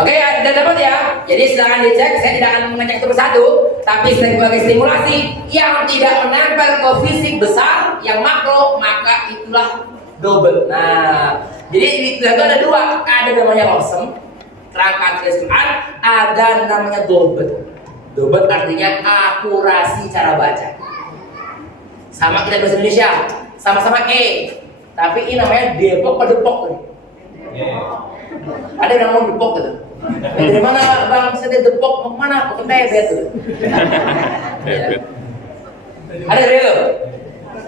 Oke, sudah dapat ya. Jadi silakan dicek. Saya tidak akan mengecek satu persatu, tapi sebagai stimulasi yang tidak menempel ke fisik besar, yang makro, maka itulah double. Nah, jadi itu ada dua. Ada namanya rosem, kerangka tulis Quran. Ada namanya dobet. Dobet artinya akurasi cara baca. Sama kita bahasa Indonesia, sama-sama E, tapi ini namanya Depok atau Depok nih. Ada yang ngomong Depok gitu. Dari mana bang? Saya Depok, mau kemana? Mau ke Tebet tuh. Ada dari itu?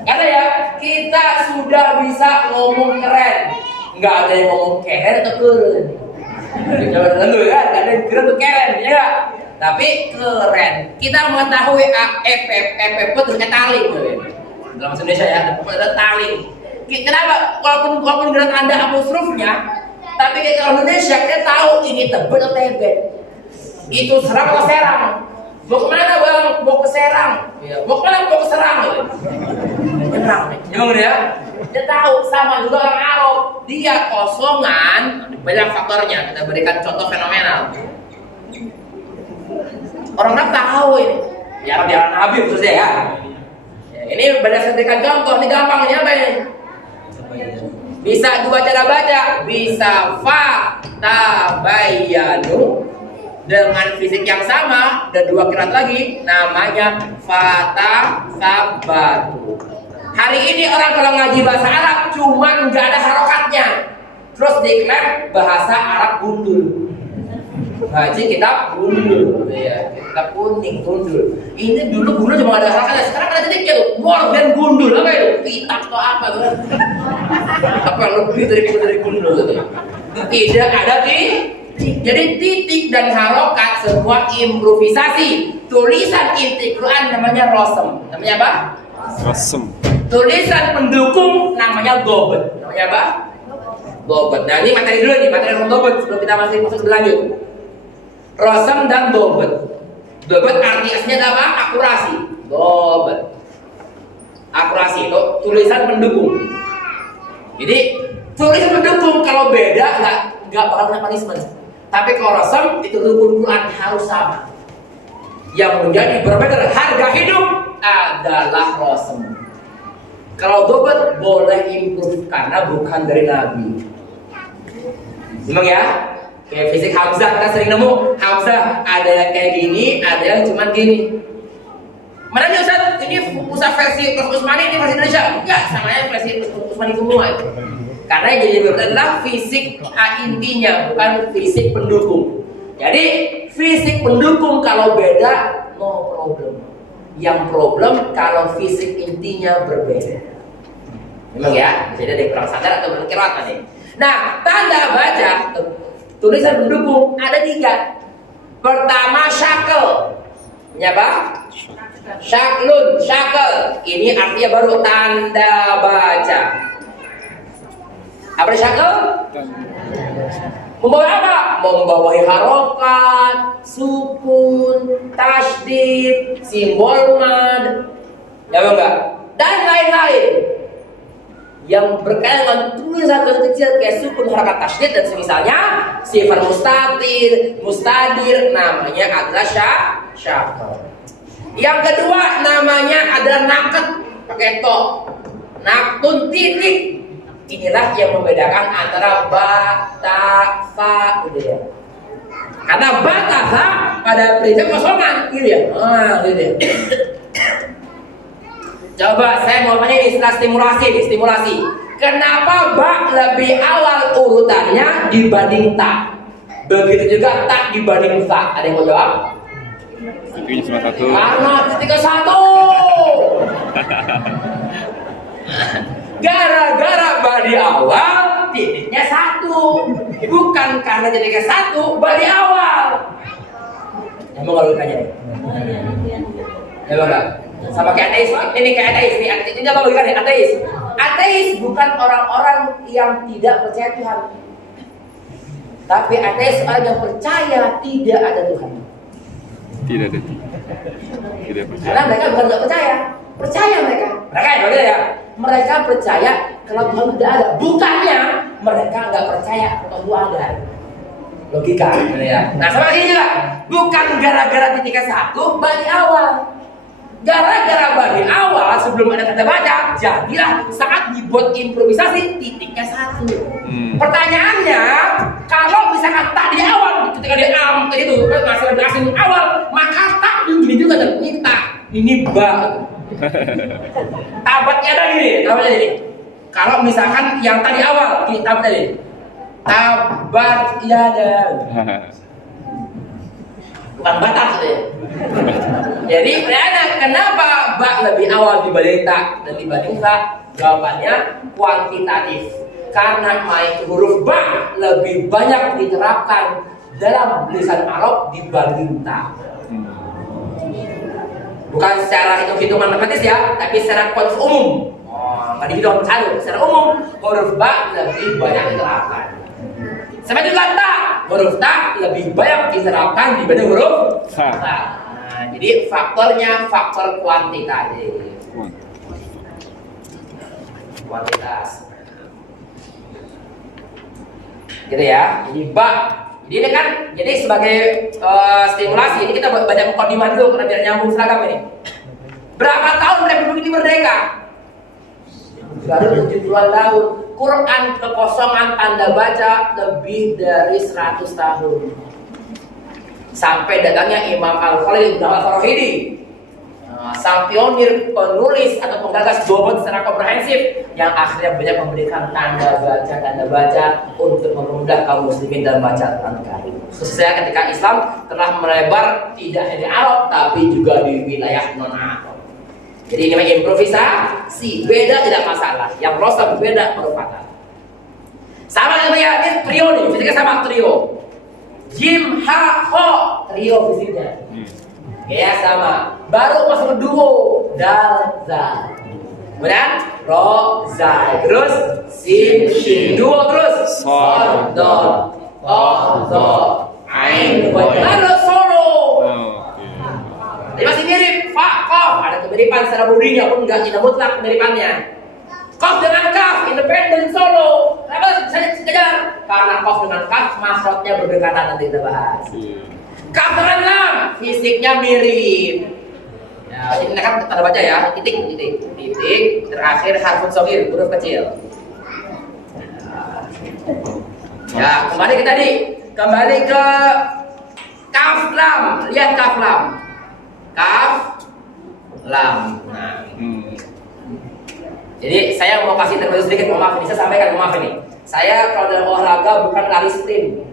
Karena ya kita sudah bisa ngomong keren. Nggak ada yang ngomong keren atau keren. Jangan dulu kan, nggak ada yang keren atau keren, ya nggak? Tapi keren. Kita mengetahui EPP terus tali, dalam bahasa Indonesia ya, ada tali. Kenapa? Walaupun dengan tanda apostrofnya, tapi kalau Indonesia kita tahu ini Tebet atau Tebet. Itu Serang atau Serang. Mau kemana bang? Mau ke Serang. Mau kemana? Mau ke Serang. Serang nih. Gimana ya? Dia tahu. Sama juga orang Arab. Dia kosongan. Banyak faktornya. Kita berikan contoh fenomenal. Orang Arab tahu ini. Ya Arab jalan Habib khususnya ya. Ini berdasarkan berikan contoh. Ini gampang ini apa ini? Bisa dua cara baca, bisa fa tabayanu dengan fisik yang sama dan dua kiraat lagi namanya fata sabatu. Hari ini orang kalau ngaji bahasa Arab cuma nggak ada harokatnya, terus diklaim bahasa Arab gundul. Ngaji kitab gundul, ya kitab kuning gundul. Ini dulu gundul cuma ada harokatnya, sekarang ada titiknya tuh. More than gundul apa itu? Kitab atau apa tuh? Apa lebih dari gundul gitu. Tidak ada jadi titik dan harokat semua improvisasi. Tulisan inti Quran namanya rosem. Namanya apa? Rosem. Tulisan pendukung namanya gobet. Namanya apa? Gobet. Nah ini materi dulu nih, materi gobet sebelum kita masih masuk berlanjut. Rosem dan gobet. Gobet arti aslinya apa? Akurasi. Gobet. Akurasi itu tulisan pendukung. Jadi tulisan pendukung kalau beda nggak bakal kena punishment. Tapi kalau rosem itu rukun Quran harus sama. Yang menjadi berbeda harga hidup adalah rosem. Kalau gobet boleh improve karena bukan dari Nabi. Memang ya? Kayak fisik Hamzah kita sering nemu Hamzah ada yang kayak gini, ada yang cuman gini. Mana nih Ustaz? Ini Ustaz versi Usmani, ini versi Indonesia? Enggak, samanya versi Usmani semua itu. Karena jadi adalah fisik intinya, bukan fisik pendukung. Jadi fisik pendukung kalau beda, no problem. Yang problem kalau fisik intinya berbeda. Memang ya, jadi ada yang kurang sadar atau berkiraat tadi. Nah, tanda baca tulisan pendukung ada 3. Pertama syakel. Ini apa? Syaklun, syakel. Ini artinya baru tanda baca. Apa syakel? Membawa apa? Membawahi harokat, sukun, tasydid, simbol mad, ya enggak? Dan lain-lain yang berkaitan dengan tulisan kecil kayak sukun, harakat, tasydid dan semisalnya. Sifat mustatir, mustadir namanya adalah syafar. Yang kedua namanya adalah nakat pakai to, naktun titik. Inilah yang membedakan antara ba, ta, fa, gitu ya. Karena ba, ta, fa pada prinsip kosongan, gitu ya. Gitu ya. Coba saya mau tanya ini istilah stimulasi. Kenapa ba lebih awal urutannya dibanding ta? Begitu juga ta dibanding fa. Ada yang mau jawab? Titiknya cuma satu. Karena titiknya satu. Gara-gara ba di awal titiknya satu. Bukan karena titiknya satu ba di awal. Yang mau kalau tanya nih? Ya enggak? Sama kayak ateis, ini kayak ateis nih. Ini apa bagaimana nih? Ateis. Ateis bukan orang-orang yang tidak percaya Tuhan. Tapi ateis orang yang percaya tidak ada Tuhan. Tidak ada. Tidak percaya. Karena mereka bukan nggak percaya, percaya mereka. Mereka ya, mereka percaya kalau Tuhan tidak ada. Bukannya mereka nggak percaya kalau Tuhan ada. Logika, ya. Nah sama ini juga. Bukan gara-gara titiknya satu bagi awal. Gara-gara bagi awal sebelum ada kata baca, jadilah saat dibuat improvisasi titiknya satu. Pertanyaannya, kalau misalkan tak di awal, ketika dia itu masalah berasing awal, maka tak begini juga dan ini tak, ini ba. Tabatnya ada gini, tabatnya gini. Kalau misalkan yang tadi awal, ini tabatnya gini. Tabat yada. Bukan batas ya. Jadi kenapa ba lebih awal dibanding ta dan dibanding fa? Jawabannya kuantitatif. Karena huruf ba lebih banyak diterapkan dalam lisan Arab dibanding ta. Bukan secara hitung-hitungan matematis ya, tapi secara konsep umum. Tadi hitung satu, secara umum huruf ba lebih banyak diterapkan. Sama juga ta, huruf ta lebih banyak diterapkan dibanding huruf fa. Nah, jadi faktornya faktor kuantitatif. Kuantitas. Gitu ya. Jadi ba. Jadi ini kan jadi sebagai stimulasi ini kita baca mukadimah dulu karena biar nyambung seragam ini. Berapa tahun Republik ini merdeka? Baru 70-an tahun. Quran kekosongan tanda baca lebih dari 100 tahun. Sampai datangnya Imam Al-Khalil Ibn Al-Farahidi, sang pionir penulis atau penggagas bobot secara komprehensif yang akhirnya banyak memberikan tanda baca untuk mempermudah kaum muslimin dalam baca Al-Quran Karim. Khususnya ketika Islam telah melebar tidak hanya di Arab tapi juga di wilayah non-Arab. Jadi ini namanya improvisasi, beda tidak masalah. Yang rasa berbeda merupakan. Sama namanya ini trio nih, fisiknya sama trio. Jim, ha, ho, trio fisiknya. Ya sama. Baru masuk ke duo, dal, za. Kemudian ro, za. Terus sin, shin. Duo terus sol, do, o, do, ain, baru solo. Jadi masih mirip, fa, kof. Ada kemiripan secara bunyinya pun enggak tidak mutlak kemiripannya. Kof dengan kaf, independen solo. Kenapa saya kejar? Karena kof dengan kaf maksudnya berdekatan, nanti kita bahas. Kaf dengan lam, fisiknya mirip. Ya, ini kan tanda baca ya, titik, terakhir harfun shagir, huruf kecil. Ya, kembali ke kaf lam, lihat kaf lam. Kaf lam. Nah. Jadi saya mau kasih terbaru sedikit, maaf ini saya sampaikan, maaf ini. Saya kalau dalam olahraga bukan lari sprint.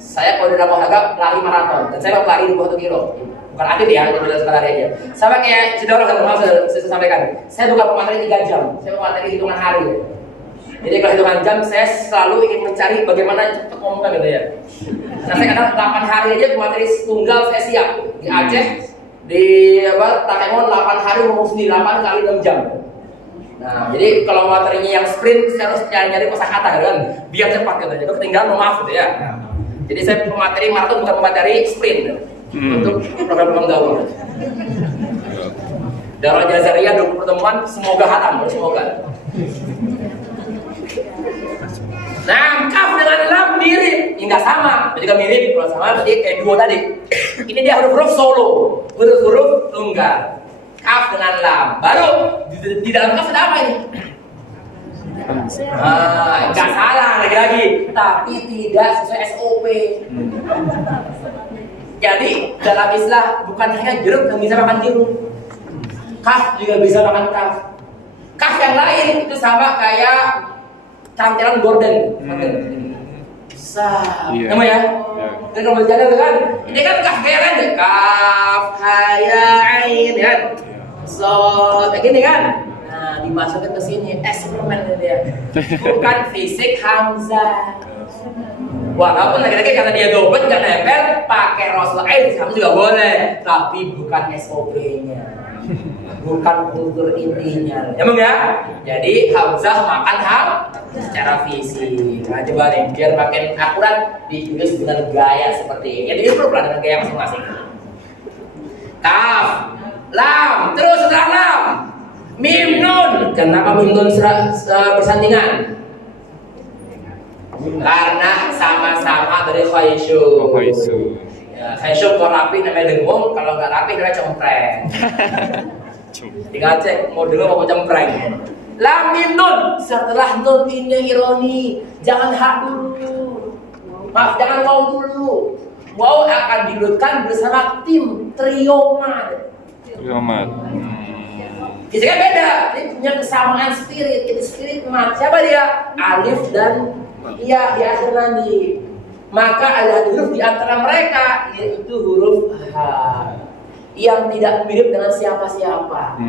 Saya kalau dalam olahraga lari maraton dan saya mau lari 21 kilo. Bukan atlet ya, itu dalam sekali aja. Sama kayak sudah orang maaf saya sampaikan. Saya bukan pemateri 3 jam, saya pemateri hitungan hari. Jadi kalau hitungan jam saya selalu ingin mencari bagaimana cepat ngomongkan gitu ya. Nah saya kadang 8 hari aja pemateri tunggal saya siap di Aceh. Di Takemon 8 hari ngomong sendiri 8 kali 6 jam. Nah, jadi kalau materinya yang sprint saya harus nyari kosakata kan, biar cepat gitu. Jadi ketinggalan maaf gitu ya. Jadi saya pemateri maraton bukan pemateri sprint. untuk program dakwah. Darah Jazaria 20 pertemuan semoga hatam, semoga. Nah, kaf dengan lam mirip, enggak sama, juga mirip. Kalau sama berarti kayak duo tadi. Ini dia huruf-huruf solo, huruf-huruf tunggal. Kaf dengan lam. Baru di dalam kaf ada apa ini? Enggak salah lagi-lagi, tapi tidak sesuai SOP. Jadi dalam Islam bukan hanya jeruk yang bisa makan jeruk. Kaf juga bisa makan kaf. Kaf yang lain itu sama kayak tampilan gorden. Iya. Nama ya? Iya. Dan kalau berjalan itu kan, ini kan kaf kayak kan? Kaf kayak ain kan? So, kayak gini kan? Nah, dimasukin ke sini eksperimen dia. Bukan fisik hamzah. Walaupun lagi-lagi karena dia dobet nggak nempel, pakai rasul ain kamu juga boleh, tapi bukan SOP-nya. Bukan kultur intinya, emang ya? Jadi hamzah makan ham secara fisik. Nah, coba nih, biar makin akurat ditulis dengan gaya seperti ini. Jadi itu dengan gaya masing-masing. Kaf, lam, terus setelah lam, mim nun. Kenapa mim nun bersandingan? Karena sama-sama dari khaisyum. Ya, khaisyum kalau rapi namanya dengung, kalau nggak rapi namanya cempreng. Tinggal cek mau dengung mau cempreng. Lam mim nun, setelah nun ini ironi, jangan hak dulu. Maaf, jangan waw dulu. Waw akan dilutkan bersama tim trio mad. Fisika beda, ini punya kesamaan spirit. Itu spirit mad. Siapa dia? Alif dan iya di akhir nanti. Maka ada huruf di antara mereka, yaitu huruf H yang tidak mirip dengan siapa-siapa.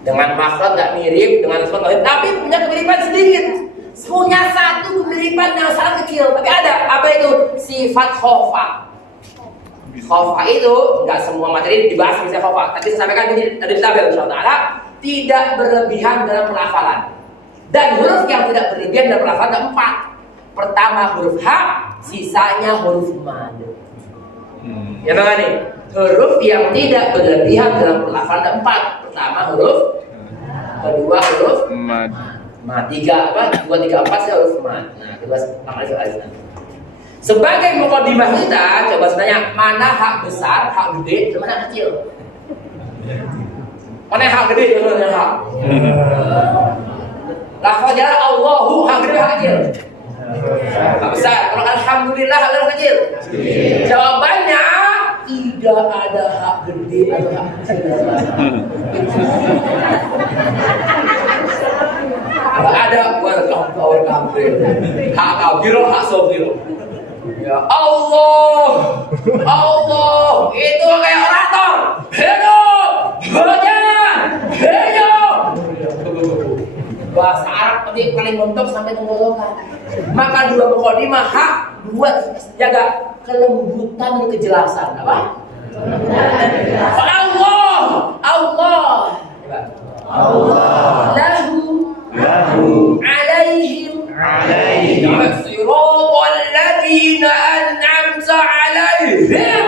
Dengan makhraj nggak mirip, dengan surat nggak mirip, tapi punya kemiripan sedikit. Punya satu kemiripan yang sangat kecil, tapi ada. Apa itu? Sifat khofa. Khofa itu nggak semua materi dibahas bisa khofa, tapi saya sampaikan ini ada di tabel insyaallah. Tidak berlebihan dalam pelafalan. Dan huruf yang tidak berlebihan dalam pelafalan ada 4. Pertama huruf H, sisanya huruf mad. Ya bang nih, huruf yang tidak berlebihan dalam pelafalan ada 4. Pertama huruf, kedua huruf mad. 3 apa? 2, 3, 4 saya huruf mad. Nah, kedua sama aja. Sebagai mukadimah kita, coba tanya mana hak besar, hak gede, dan mana hak kecil? Mana hak gede, mana hak? Lafaznya Allahu hak gede, hak kecil. Hak besar. Kalau alhamdulillah hak kecil. Jawabannya tidak ada hak gede atau hak kecil. Tidak ada welcome. Hak kabir, hak sobir. Ya Allah, itu kayak orator. Hidup, banyak, hidup. Bahasa Arab paling mentok sampai tenggorokan. Maka dua mukadimah hak, dua jaga kelembutan dan kejelasan. Apa? Allah. Lahu. Alaihim. Siratal ladzina an'amta alaihim.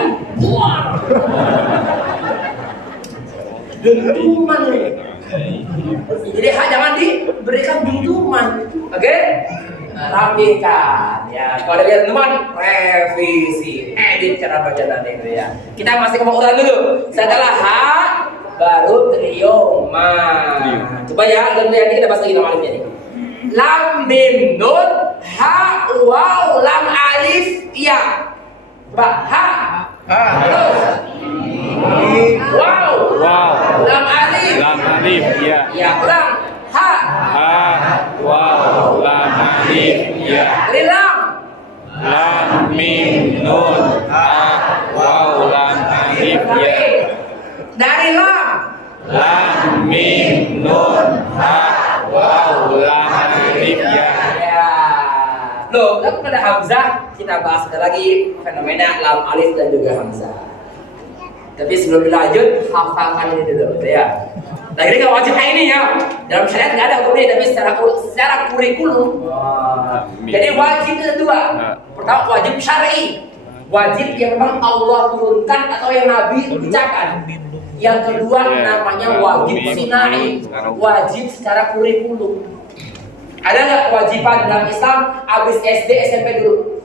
Dentuman. Jadi jangan diberikan dentuman. Oke? Rapikan ya. Kalau ada teman revisi, edit cara bacaan itu ya. Kita masih ke ulang dulu. Setelah H baru trio ma. Coba ya, dan ini kita bahas lagi nama alifnya nih. Lam mim nun ha waw lam alif ya. Coba ha. Terus waw lam alif ya. Ya, ulang ha waw lam alif ya. Lam mim nun ha waw lam alif ya. Dari lam mim nun ha waw lam alif ya. Loh, kan pada hamzah kita bahas lagi fenomena lam alif dan juga hamzah. Tapi sebelum dilanjut, hafalkan ini dulu, ya. Nah, ini nggak wajib ini ya. Dalam syariat nggak ada hukum ini, tapi secara kurikulum. Jadi wajib itu ada 2. Pertama wajib syar'i. Wajib yang memang Allah turunkan atau yang Nabi ucapkan. Yang kedua namanya wajib sinai, wajib secara kurikulum. Ada nggak kewajiban dalam Islam habis SD SMP dulu?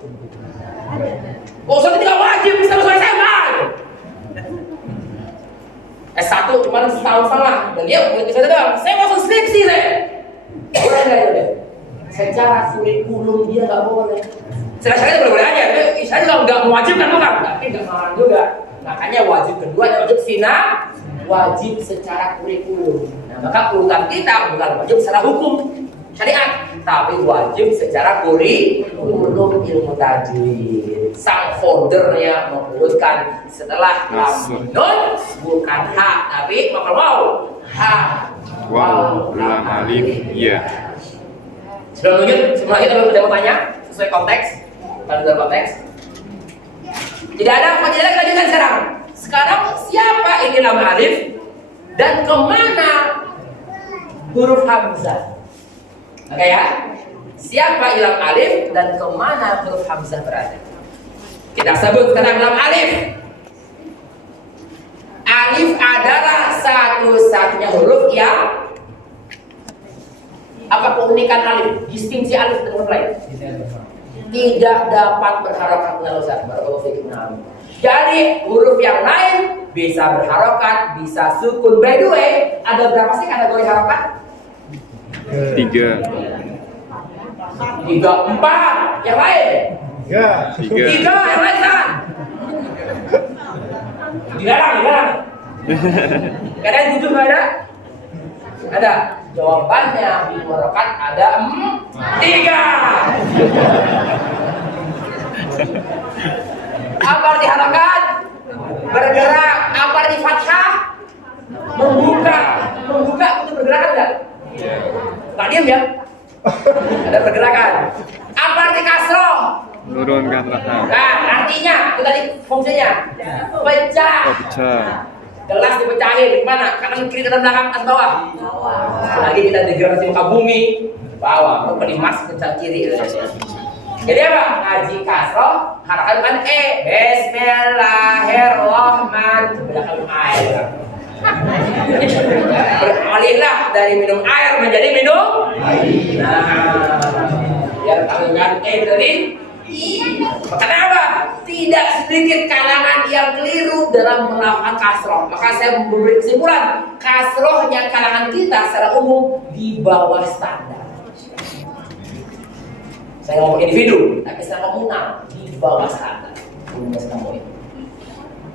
Oh, saya tidak wajib bisa masuk SMA. S1 cuma setahun setengah dan dia bisa doang. Saya masuk skripsi saya. Boleh nggak? Secara kurikulum dia nggak boleh. Secara boleh aja. Saya juga nggak mewajibkan bukan, tapi nggak melarang juga. Makanya wajib kedua adalah wajib sinai, wajib secara kurikulum. Nah, maka urutan kita bukan wajib secara hukum syariat, tapi wajib secara kurikulum ilmu tajwid. Sang foldernya mengurutkan setelah nun bukan ha, tapi mau ha, Waw, lam alif, ya. Sebelum lanjut, ada bertanya sesuai konteks, kalau dalam konteks. Tidak ada kelanjutan sekarang. Sekarang siapa ini lam alif dan kemana huruf hamzah? Oke ya, siapa lam alif dan kemana huruf hamzah berada? Kita sebut sekarang lam alif. Alif adalah satu-satunya huruf yang apa keunikan alif? Distingsi alif dengan huruf lain. Tidak dapat berharokat dengan lozat. Jadi huruf yang lain bisa berharokat, bisa sukun. By the way, ada berapa sih kategori harokat? 3, 3, 4. Yang lain? 3. 3 yang lain kan? Dilarang. Kalian 7 nggak ada? Ada. Jawabannya di harokat ada 3. Apa arti harokat? Bergerak. Apa arti fathah? Membuka itu bergerakan nggak? Nggak diam ya? Ada pergerakan. Apa arti kasroh? Menurunkan rahang. Nah, artinya itu tadi fungsinya pecah. Pecah. Gelas dipecahin mana? Kanan kiri kanan belakang atas bawah. Lagi kita degradasi muka bumi bawah. Lupa di mas pecah kiri. Jadi apa? Ngaji kasroh, harakan kan Bismillahirrahmanirrahim. Belakang air. Beralihlah dari minum air menjadi minum. Nah, biar kalian tadi. Makanya apa? Tidak sedikit kalangan yang keliru dalam melakukan kasroh. Maka saya memberi kesimpulan, kasrohnya kalangan kita secara umum di bawah standar. Saya ngomong individu, tapi secara komunal di bawah standar.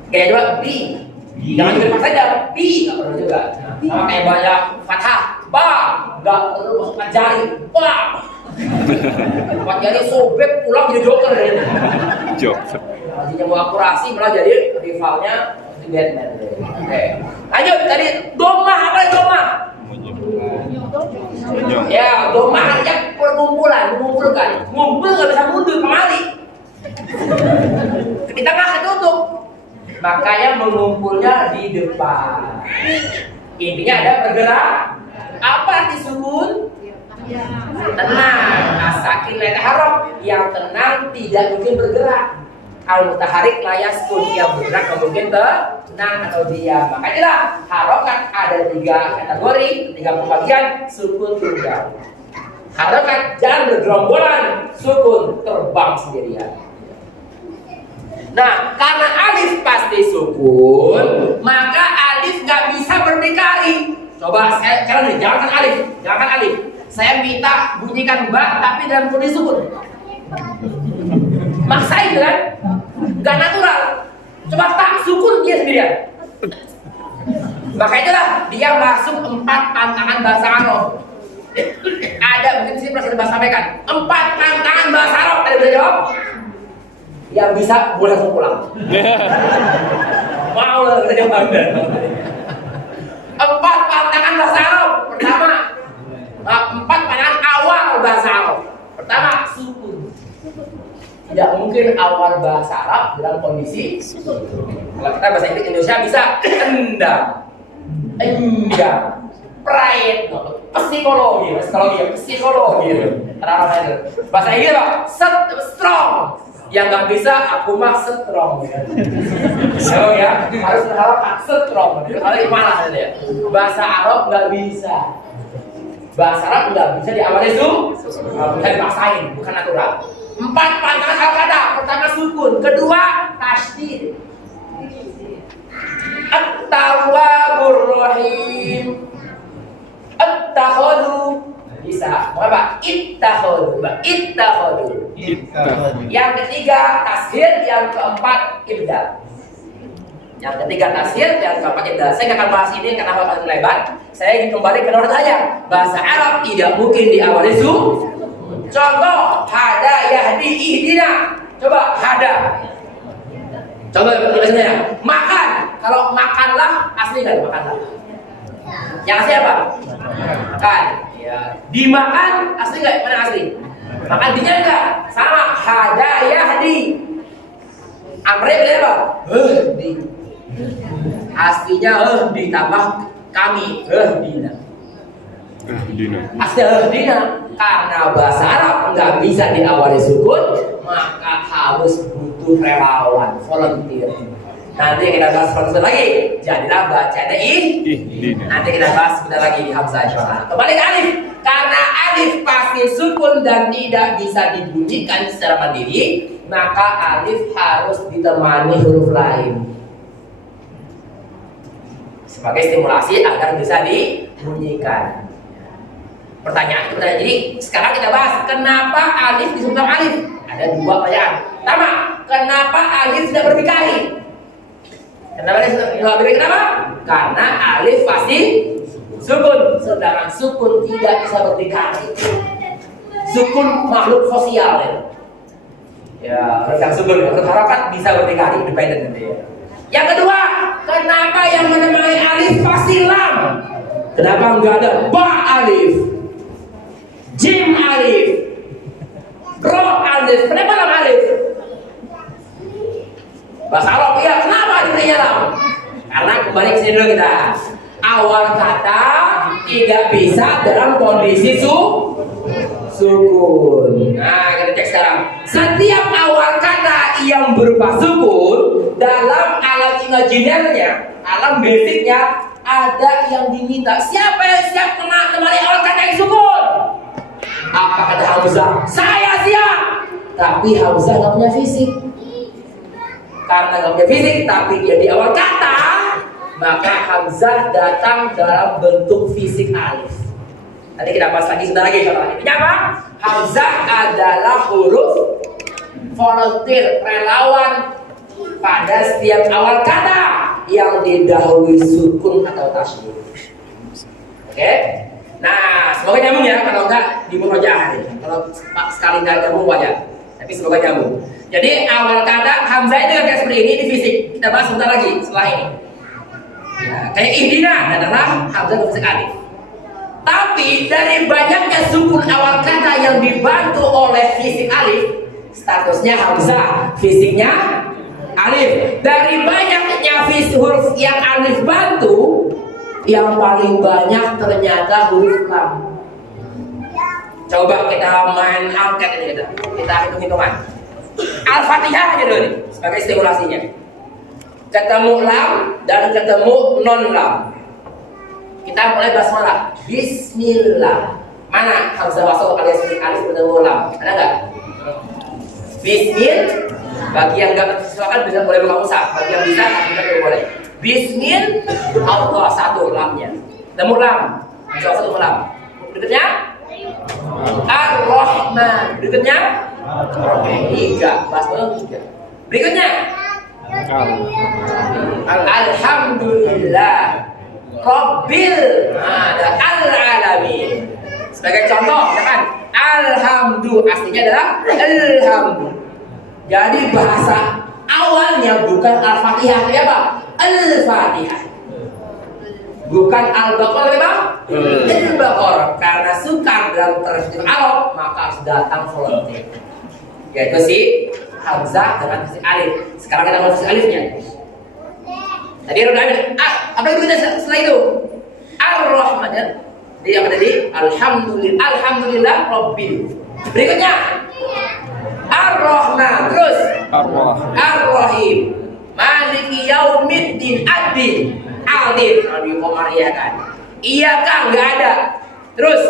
Kayak juga B, jangan juga pas saja B, nggak perlu juga. Sama kayak banyak fathah, ba, nggak perlu masukkan jari, ba. Empat jari sobek pulang jadi joker deh. Joker. Maksudnya mau akurasi malah jadi rivalnya di Batman. Oke. Lanjut tadi domah apa domah? Ya domah artinya perkumpulan, mengumpulkan. Ngumpul nggak bisa mundur kemari. Di tengah ketutup. Makanya mengumpulnya di depan. Intinya ada bergerak. Apa arti sukun? Tenang, asakin lain harap yang tenang tidak mungkin bergerak. Al-mutaharik layas pun yang bergerak mungkin tenang atau diam. Makanya lah harokat ada 3 kategori, 3 pembagian, sukun tunggal. Harokat jalan bergerombolan, sukun terbang sendirian. Nah, karena alif pasti sukun, maka alif nggak bisa berdikari. Coba saya kalian nih, jangan alif. Saya minta bunyikan ba tapi dalam kondisi sukun. Maksain kan? Gak natural. Coba tak sukun dia sendirian. Maka itulah dia masuk 4 pantangan bahasa Arab. Ada mungkin sini pernah saya sampaikan 4 pantangan bahasa Arab. Ada bisa jawab? Yang bisa boleh langsung pulang. Mau lah kita jawab. 4 pantangan bahasa Arab. Pertama 4 pantangan awal bahasa Arab. Pertama sukun. Tidak mungkin awal bahasa Arab dalam kondisi sukun. Kalau kita bahasa Indonesia bisa endam, pride, psikologi. Bahasa Inggris apa? Strong. Yang nggak bisa aku mah strong ya. So, ya harus berharap strong. Kalau malah ya. Bahasa Arab nggak bisa. Bahasa Arab nggak bisa diawali bisa dipaksain, bukan natural. 4 pantangan kata. Pertama sukun, kedua tasydid. At-Tawwabur Rahim. At-takhadu bisa. Apa? Ittakhadu. Yang ketiga tashil, yang keempat ibdal. Yang ketiga tashil, yang keempat ibdal. Saya nggak akan bahas ini karena waktu lebar. Saya ingin kembali ke nomor saya. Bahasa Arab tidak mungkin diawali Contoh hada yahdi ihdina. Coba hada. Coba tulisnya. Makan. Kalau makanlah asli nggak makanlah? Yang asli apa? Makan. Ya. Dimakan asli nggak? Mana asli? Makan dinya enggak? Sama. Hada yahdi. Amre beli apa? Di. Aslinya ditambah kami. Dina. Asli dina. Karena bahasa Arab nggak bisa diawali sukun, maka harus butuh relawan, volunteer. Nanti kita bahas sebentar lagi. Jadilah bacanya nanti kita bahas sebentar lagi di hamzah. Kembali ke alif. Karena alif pasti sukun dan tidak bisa dibunyikan secara mandiri, maka alif harus ditemani huruf lain sebagai stimulasi agar bisa dibunyikan. Pertanyaan. Jadi sekarang kita bahas kenapa alif disebut alif. Ada 2 pertanyaan. Pertama, kenapa alif tidak berdikari? Kenapa? Karena alif pasti sukun, sedangkan sukun tidak bisa berdikari. Sukun makhluk sosial ya. Ya, berkat sukun, berkat harakat bisa berdikari, independen ya. Yang kedua, kenapa yang menemani alif pasti lam? Kenapa enggak ada ba alif, jim alif, ro alif? Kenapa lam alif? Bahasa Arab ya, kenapa diberinya lam? Karena kembali ke sini dulu kita. Awal kata tidak bisa dalam kondisi sukun. Nah, kita cek sekarang. Setiap awal kata yang berupa sukun dalam alam imajinерnya, alam basicnya ada yang diminta. Siapa yang siap kembali awal kata yang sukun? Apa kata Hamzah? Saya siap. Tapi Hamzah nggak punya fisik. Karena nggak punya fisik, tapi dia di awal kata, maka Hamzah datang dalam bentuk fisik alif. Nanti kita bahas lagi sebentar lagi. Intinya apa? Hamzah adalah huruf volunteer, relawan pada setiap awal kata yang didahului sukun atau tasydid. Oke? Nah, semoga nyambung ya. Kalau enggak di murojaah nih. Kalau sekali enggak nyambung wajar. Tapi semoga nyambung. Jadi awal kata Hamzah itu kayak seperti ini di fisik. Kita bahas sebentar lagi setelah ini. Nah, kayak ihdina adalah Hamzah fisik alif. Tapi dari banyaknya sukun awal kata yang dibantu oleh fisik alif, statusnya Hamzah, fisiknya alif. Dari banyaknya huruf yang alif bantu, yang paling banyak ternyata huruf lam. Coba kita main angket ini kita hitung-hitungan. Al-Fatihah aja dulu nih sebagai stimulasinya. Ketemu lam dan ketemu non lam. Kita mulai basmalah. Bismillah. Mana Hamzah wasal alias alif bertemu lam? Ada nggak? Bismil. Bagi yang nggak silakan bisa boleh buka mushaf. Bagi yang bisa tidak boleh. Bismil. Allah satu lamnya. Temu lam. Hamzah wasal temu lam. Berikutnya Ar-Rahman. Berikutnya 3. Basmalah 3. Berikutnya Alhamdulillah Rabbil Alamin. Sebagai contoh, kan? Alhamdulillah aslinya adalah alhamdu. Jadi bahasa awalnya bukan Al-Fatihah, tapi apa? Al-Fatihah. Bukan Al-Baqarah, tapi apa? Al-Baqarah. Karena sukar dalam terjemah Arab, maka harus datang volunteer. Yaitu si Hamzah dengan fisik alif. Sekarang kita mau fisik alifnya. Tadi udah apa itu setelah itu? Ar-Rahman. Jadi apa tadi? Alhamdulillah Rabbil. Berikutnya Ar-Rahman, terus Ar-Rahim. Ar-Rahim, Maliki Yaumiddin, Ad-Din, Al-Din. Kalau di Komariah kan, iya kan nggak ada. Terus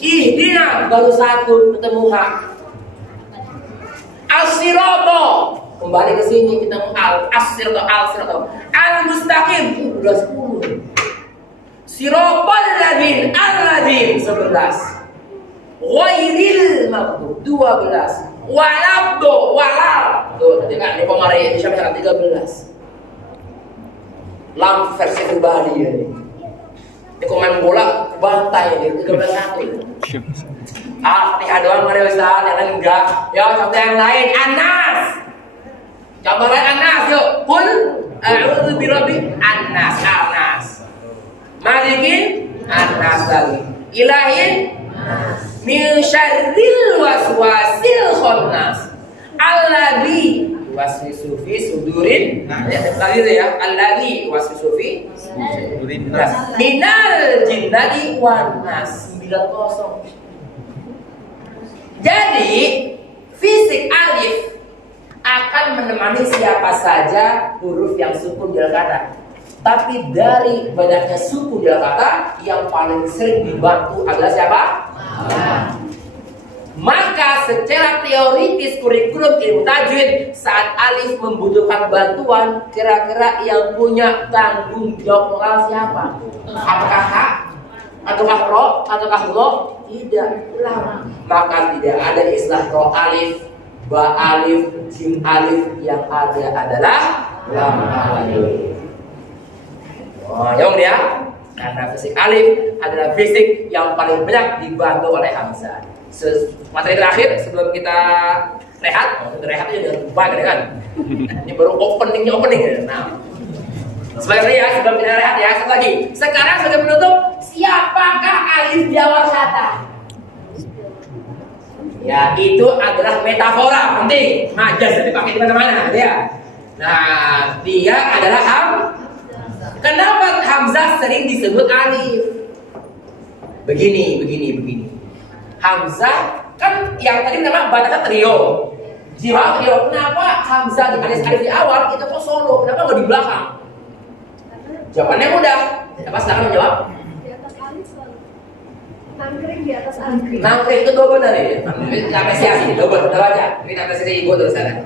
Ihdina, baru satu ketemu hak. As-Sirata, kembali ke sini ketemu Al-Sirata, Al-Sirata. Al-Mustaqim, udah 10. Siratal ladzin, al-ladzin 11. Ghairil maghdub 12. Walabdo, walal. Tuh, tadi kan di Komariah Indonesia misalkan 13. Lam versi pribadi ya. Di komen bola bantai ya, 13-1. Fatihah doang mari Ustaz, yang lain enggak. Ya, contoh yang lain Anas. Contoh lain Anas, yuk. Qul a'udzu birabbi Anas, Anas. Malikin Anas lagi. Ilahin min syarril waswasil khannas alladzi waswisu fi sudurin. Ya, tadi ya, alladzi waswisu fi sudurin nas minal jinnati wan nas. 90. Jadi fisik alif akan menemani siapa saja huruf yang sukun di kata. Tapi dari banyaknya suku dalam kata, yang paling sering dibantu adalah siapa? Maka secara teoritis kurikulum ilmu tajwid, saat alif membutuhkan bantuan, kira-kira yang punya tanggung jawab moral siapa? Apakah hak? Ataukah ro? Ataukah lo? Tidak. Lam. Maka tidak ada istilah ro alif, ba alif, jim alif. Yang ada adalah lam alif. Oh, ya, karena fisik alif adalah fisik yang paling banyak dibantu oleh hamzah. Materi terakhir sebelum kita rehat, rehatnya jangan lupa kan? Ini baru opening ya. Nah, sebagai ya sebelum kita rehat ya, satu lagi. Sekarang sudah menutup, siapakah alif di awal kata? Ya, itu adalah metafora, penting. Majas dipakai di mana-mana, ya. Nah, dia adalah Kenapa hamzah sering disebut alif? Begini. Hamzah kan yang tadi nama bahasa trio. Jiwa trio. Kenapa hamzah di alif di awal itu kok solo? Kenapa nggak di belakang? Jawabannya mudah. Apa silakan menjawab? Di atas alif selalu. Nangkring di atas alif. Nangkring itu dua benar ya. Ini apresiasi, dua baca. Ini apresiasi ibu terus sekarang.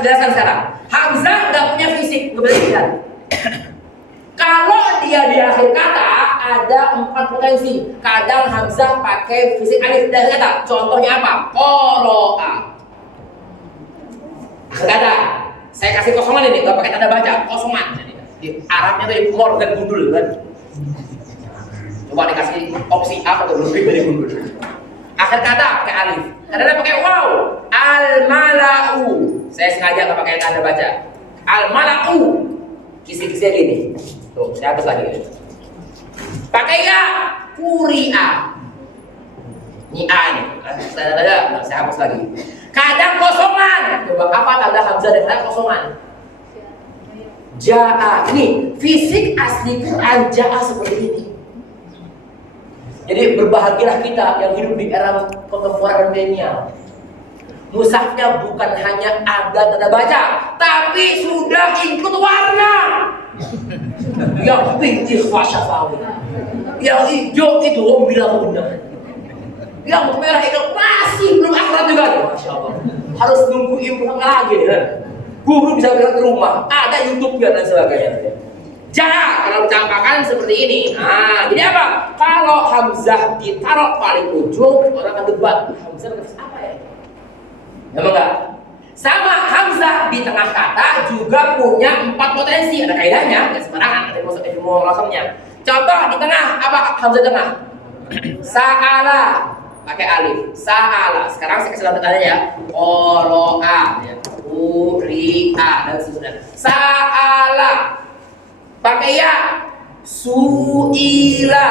Jelaskan sekarang. Hamzah nggak punya fisik, kebetulan. Kalau dia di akhir kata ada 4 potensi. Kadang hamzah pakai fisik alif dari kata. Contohnya apa? Qoro'a. Akhir kata. Saya kasih kosongan ini, nggak pakai tanda baca, kosongan. Di Arabnya itu mor dan gundul kan. Coba dikasih opsi A atau lebih dari gundul. Akhir kata pakai alif. Kadang pakai waw. Al-mala'u. Saya sengaja nggak pakai tanda baca. Al-mala'u. Kisi-kisi gini. Tuh, saya hapus lagi. Pakai ya, kuri'a. Ini A nih. Saya hapus lagi. Kadang kosongan. Coba apa tanda hamzah dan kadang kosongan? Ja'a. Ini fisik asli Quran ja'a seperti ini. Jadi berbahagialah kita yang hidup di era kontemporer milenial. Mushafnya bukan hanya ada tanda baca, tapi sudah ikut warna. Yang pink ikhwa syafawi, yang hijau itu om bilang benar, yang merah itu masih belum akurat juga. Masya Allah, harus nunggu imam lagi kan. Guru bisa bilang ke rumah, ada YouTube-nya dan sebagainya. Jangan kalau campakan seperti ini. Nah, jadi apa? Kalau hamzah ditaruh paling ujung, orang akan debat hamzah apa ya? Emang enggak? Sama hamzah di tengah kata juga punya 4 potensi. Ada kaidahnya, ya sembarangan, ada ilmu rasamnya. Contoh di tengah, apa hamzah tengah? Sa'ala, pakai alif. Sa'ala. Sekarang saya kasih tandanya ya. Qoro'a, ya. Uri'a dan seterusnya. Sa'ala. Pakai ya. Su'ila.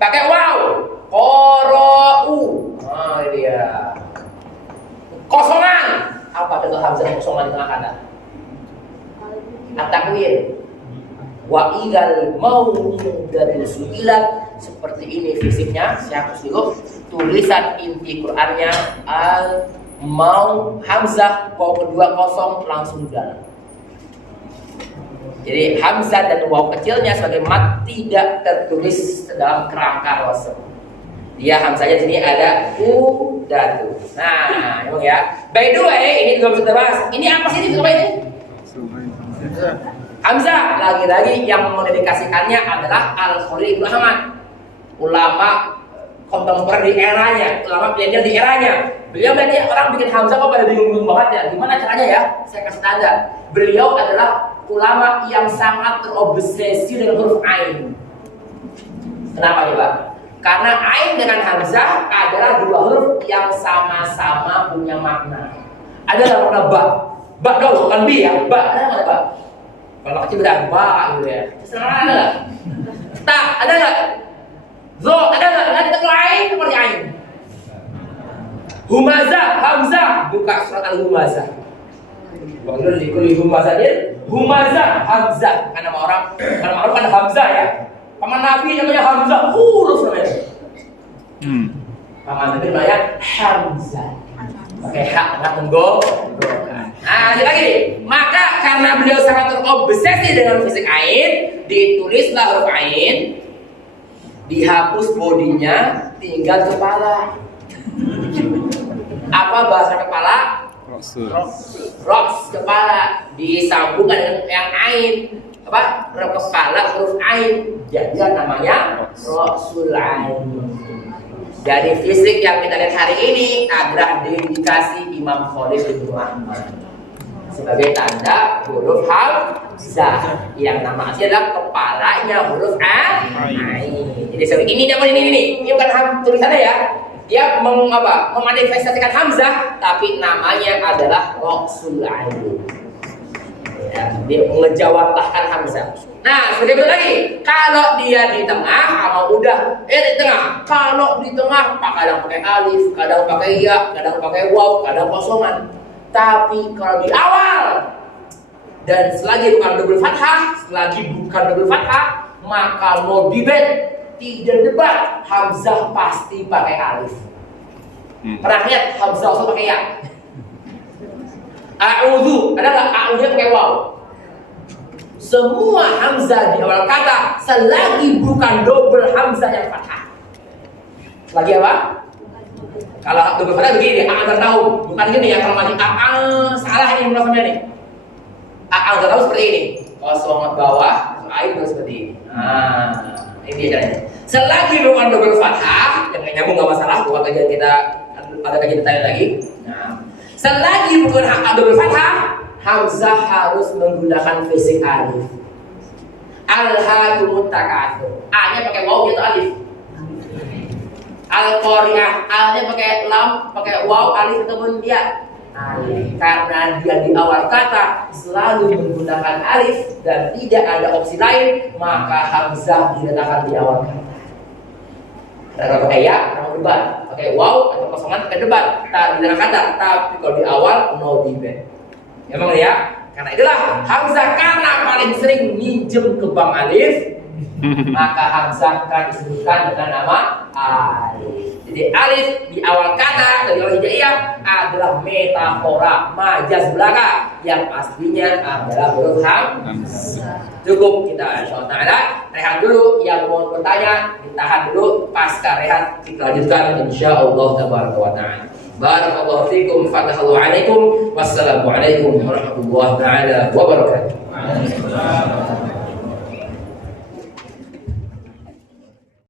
Pakai waw. Qoro'u. Oh, ini dia. Kosongan. Apa contoh hamzah kosongan di tengah kata? At-takwir. Wa idzal mau'udatu su'ilat. Seperti ini fisiknya. Saya hapus dulu. Tulisan inti Qur'annya mau hamzah waw kedua kosong langsung dalam. Jadi hamzah dan waw kecilnya sebagai mat tidak tertulis dalam kerangka wasl. Dia hamzahnya sini ada udatu. Nah, emang ya. By the way, ini juga bisa terbahas. Ini apa sih ini? Hamzah lagi-lagi yang mendedikasikannya adalah Al-Khalil Ibnu Ahmad, ulama kontemporer di eranya, ulama milenial di eranya. Beliau berarti orang bikin hamzah kok pada bingung-bingung banget ya. Gimana caranya ya? Saya kasih tanda. Beliau adalah ulama yang sangat terobsesi dengan huruf ain. Kenapa coba? Karena ain dengan hamzah adalah dua huruf yang sama-sama punya makna. Ada makna ba. Ba dong, bukan bi ya. Ba, ada nggak ba? Kalau kecil berat ba gitu ya. Terserah ada nggak? Ta, ada nggak? Zo, ada nggak? Ada kita lain seperti ain. Humazah, hamzah, buka surat al-humazah. Waktu di kuliah humazah dia, humazah, hamzah. Karena orang kan hamzah ya. Paman Nabi namanya Hamzah, huruf namanya. Paman Nabi namanya Hamzah. Pakai hak, nggak menggol. Nah, lagi. Maka karena beliau sangat terobsesi dengan fisik ain, ditulislah huruf ain, dihapus bodinya, tinggal kepala. Apa bahasa kepala? Roks kepala disambungkan dengan yang ain. Apa? Kepala huruf ain. Jadi namanya Rasul Ain. Jadi fisik yang kita lihat hari ini adalah dedikasi Imam Khalil Ibnu Ahmad sebagai tanda huruf hamzah yang nama asli adalah kepalanya huruf ain. Jadi seperti ini ini bukan tulisannya ya. Dia memanifestasikan hamzah tapi namanya adalah Rasul Ain. Ya, dia mengejawantahkan hamzah. Nah, seperti itu lagi. Kalau dia di tengah, kalau udah di tengah. Kalau di tengah, kadang pakai alif, kadang pakai ya, kadang pakai waw, kadang kosongan. Tapi kalau di awal dan selagi bukan double fathah, maka no debate, tidak debat, hamzah pasti pakai alif. Pernah lihat hamzah langsung pakai ya? A'udhu, ada nggak a'udhunya pakai waw? Semua hamzah di awal kata selagi bukan double hamzah yang fathah. Lagi apa? Kalau double fathah begini, a'al tahu, bukan gini ya. Kalau lagi salah ini mulanya nih. A'al tahu seperti ini. Kosong bawah, air seperti ini. Nah, ini dia caranya. Selagi bukan double fathah, yang nyambung nggak masalah. Bukan kajian kita ada kajian detail lagi. Nah, selagi bukan double fathah, hamzah harus menggunakan fisik alif. Al-hakumut takatsur. A-nya pakai waw atau alif? Al-qari'ah, A-nya pakai lam, pakai waw, alif ataupun ya? Alif. Karena dia di awal kata selalu menggunakan alif dan tidak ada opsi lain, maka hamzah diletakkan di awal kata. Kalau pakai ya, kamu debat. Pakai waw atau kosongan pakai debat. Tak di dalam kata, tapi kalau di awal no debate. Emang ya, karena itulah hamzah karena paling sering minjem ke bang alif, maka hamzah kan disebutkan dengan nama alif. Jadi alif di awal kata dari awal hijaiyah adalah metafora, majaz belaka yang aslinya adalah huruf hamzah. Cukup kita insyaallah rehat dulu. Yang mau bertanya ditahan dulu, pasca rehat kita lanjutkan insyaallah tabaraka wa taala. Barakallahu fikum, fatahallahu alaikum, wassalamu alaikum warahmatullahi taala wabarakatuh.